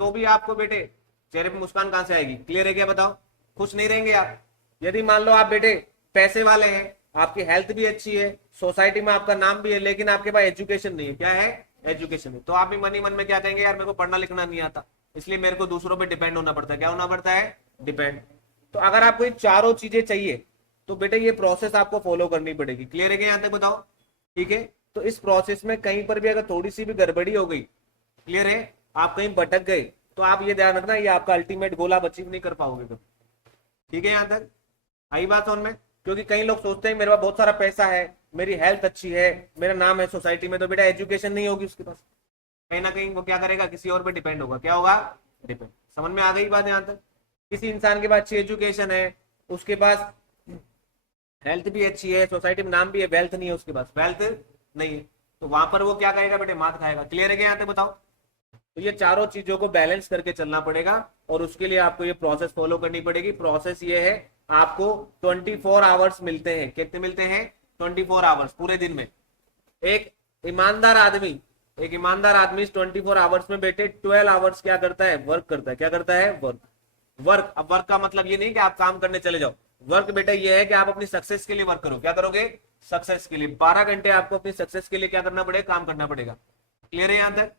तो भी आपको बेटे चेहरे पे मुस्कान कहां से आएगी, क्लियर है क्या, बताओ, खुश नहीं रहेंगे आप। यदि मान लो आप बेटे पैसे वाले हैं, आपकी हेल्थ भी अच्छी है, सोसाइटी में आपका नाम भी है, लेकिन आपके पास एजुकेशन नहीं है, क्या है, एजुकेशन है, तो आप भी मन ही मन में क्या कहेंगे, यार मेरे को पढ़ना लिखना नहीं आता, इसलिए मेरे को दूसरों पे डिपेंड होना पड़ता है, क्या होना पड़ता है, डिपेंड। तो अगर आपको ये चारों चीजें चाहिए, तो बेटे ये प्रोसेस आपको फॉलो करनी पड़ेगी, क्लियर है क्या यहाँ तक, बताओ, ठीक है। तो इस प्रोसेस में कहीं पर भी अगर थोड़ी सी भी गड़बड़ी हो गई, क्लियर है, आप कहीं भटक गए, तो आप ये ध्यान रखना, ये आपका अल्टीमेट गोल आप अचीव नहीं कर पाओगे कभी, ठीक है। यहां तक आई बात समझ में। क्योंकि कई लोग सोचते हैं मेरे पास बहुत सारा पैसा है, मेरी हेल्थ अच्छी है, मेरा नाम है सोसाइटी में, तो बेटा एजुकेशन नहीं होगी उसके पास, कहीं ना कहीं वो क्या करेगा, किसी और पे डिपेंड होगा, क्या होगा, डिपेंड। समझ में आ गई बात यहां तक। किसी इंसान के पास अच्छी एजुकेशन है, उसके पास हेल्थ भी अच्छी है, सोसाइटी में नाम भी है, वेल्थ नहीं है उसके पास, वेल्थ नहीं है, तो वहां पर वो क्या करेगा बेटे, मात खाएगा, क्लियर है क्या यहाँ तक, बताओ। तो ये चारों चीजों को बैलेंस करके चलना पड़ेगा, और उसके लिए आपको ये प्रोसेस फॉलो करनी पड़ेगी। प्रोसेस ये है, आपको 24 आवर्स मिलते हैं, कितने मिलते हैं, 24 आवर्स पूरे दिन में। एक ईमानदार आदमी, एक ईमानदार आदमी 24 आवर्स में बेटे 12 आवर्स क्या करता है, वर्क करता है, क्या करता है, वर्क। वर्क, अब वर्क का मतलब ये नहीं कि आप काम करने चले जाओ, वर्क बेटा ये है कि आप अपनी सक्सेस के लिए वर्क करो, क्या करोगे, सक्सेस के लिए। 12 घंटे आपको अपनी सक्सेस के लिए क्या करना पड़ेगा, काम करना पड़ेगा, क्लियर है यहां तक।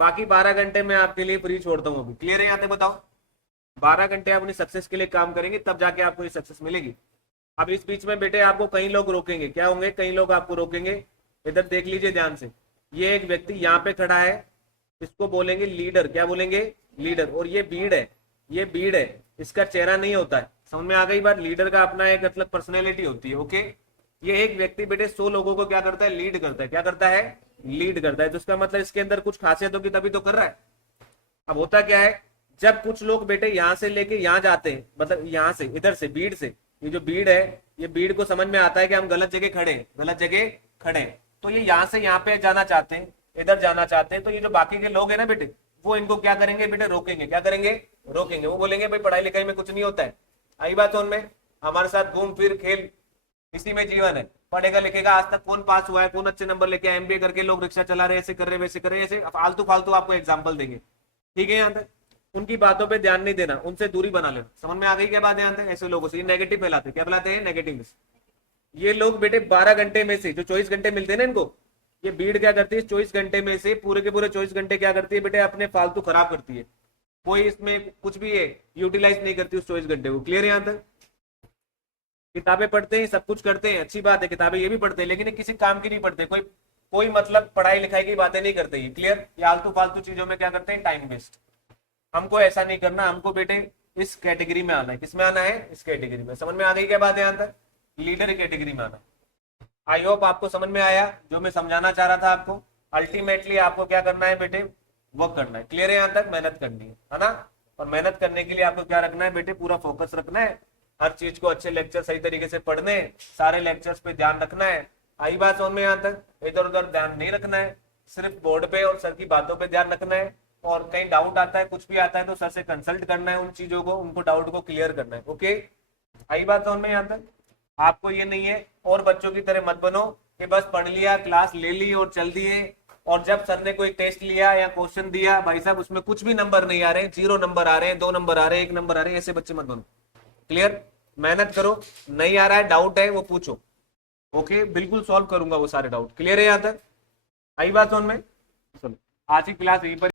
बाकी 12 घंटे मैं आपके लिए फ्री छोड़ता हूँ अभी, क्लियर है यहाँ तक, बताओ। 12 घंटे आप अपनी सक्सेस के लिए काम करेंगे, तब जाके आपको ये सक्सेस मिलेगी। अब इस बीच में बेटे आपको कई लोग रोकेंगे, क्या होंगे, कई लोग आपको रोकेंगे। इधर देख लीजिए ध्यान से, ये एक व्यक्ति यहाँ पे खड़ा है, इसको बोलेंगे लीडर, क्या बोलेंगे, लीडर। और ये भीड़ है, ये भीड़ है, इसका चेहरा नहीं होता है, समझ में आ गई बात। लीडर का अपना एक मतलब पर्सनैलिटी होती है, ओके। ये एक व्यक्ति बेटे 100 लोगों को क्या करता है, लीड करता है, क्या करता है, लीड करता है। तो इसका मतलब इसके अंदर कुछ खासियत होगी तभी तो कर रहा है। अब होता क्या है, जब कुछ लोग बेटे यहां से लेके यहां जाते हैं, मतलब यहां से, इधर से, भीड़ से, ये जो भीड़ है, ये भीड़ को समझ में आता है कि हम गलत जगह खड़े, गलत जगह खड़े, तो ये यहां से यहाँ पे जाना चाहते हैं, इधर जाना चाहते हैं। तो ये जो बाकी के लोग है ना बेटे, वो इनको क्या करेंगे बेटे, रोकेंगे, क्या करेंगे, रोकेंगे। वो बोलेंगे भाई पढ़ाई लिखाई में कुछ नहीं होता है, आई बात समझ में, हमारे साथ घूम फिर खेल, इसी में जीवन है। पढ़ेगा लिखेगा, आज तक कौन पास हुआ है, कौन अच्छे नंबर लेके एमबीए करके लोग रिक्शा चला रहे, ऐसे कर रहे, वैसे कर रहे, ऐसे फालतू फालतू आपको एग्जांपल देंगे, ठीक है। यहाँ तक उनकी बातों पे ध्यान नहीं देना, उनसे दूरी बना लेना, समझ में आ गई क्या बात है। यहाँ तक ऐसे लोगों से नेगेटिव फैलाते, क्या फैलाते हैं, नेगेटिव। ये लोग बेटे 12 घंटे में से जो 24 घंटे मिलते हैं ना इनको, ये भीड़ क्या करती है, 24 घंटे में से पूरे के पूरे 24 घंटे क्या करती है बेटे, अपने फालतू खराब करती है, कोई इसमें कुछ भी है यूटिलाइज नहीं करती उस 24 घंटे को, क्लियर है यहाँ तक। किताबें पढ़ते हैं, सब कुछ करते हैं, अच्छी बात है, किताबें ये भी पढ़ते हैं, लेकिन ये किसी काम की नहीं पढ़ते, कोई कोई मतलब पढ़ाई लिखाई की बातें नहीं करते, ये क्लियर। ये आलतू फालतू चीजों में क्या करते हैं, टाइम वेस्ट। हमको ऐसा नहीं करना, हमको बेटे इस कैटेगरी में आना है, किसमें आना है, इस कैटेगरी में। समझ में आ गई क्या बात है यहाँ तक, लीडर कैटेगरी में आना। आई होप आपको समझ में आया जो मैं समझाना चाह रहा था आपको। अल्टीमेटली आपको क्या करना है बेटे, वर्क करना है, क्लियर है यहाँ तक, मेहनत करनी है ना। और मेहनत करने के लिए आपको क्या रखना है बेटे, पूरा फोकस रखना है, हर चीज को अच्छे लेक्चर सही तरीके से पढ़ने, सारे लेक्चर्स पे ध्यान रखना है। आई बात समझ में यहाँ तक, इधर उधर ध्यान नहीं रखना है, सिर्फ बोर्ड पे और सर की बातों पे ध्यान रखना है। और कहीं डाउट आता है, कुछ भी आता है, तो सर से कंसल्ट करना है, उन चीजों को, उनको डाउट को क्लियर करना है, ओके। आई बात समझ में यहाँ तक। आपको ये नहीं है और बच्चों की तरह मत बनो कि बस पढ़ लिया, क्लास ले ली और चल दिए, और जब सर ने कोई टेस्ट लिया या क्वेश्चन दिया, भाई साहब उसमें कुछ भी नंबर नहीं आ रहे, 0 नंबर आ रहे हैं, 2 नंबर आ रहे हैं, 1 नंबर आ रहे हैं, ऐसे बच्चे मत बनो, क्लियर। मेहनत करो, नहीं आ रहा है, डाउट है वो पूछो। ओके, बिल्कुल सॉल्व करूंगा वो सारे डाउट। क्लियर है यहाँ तक? आई बात समझ में? चलो आज की क्लास यहीं पर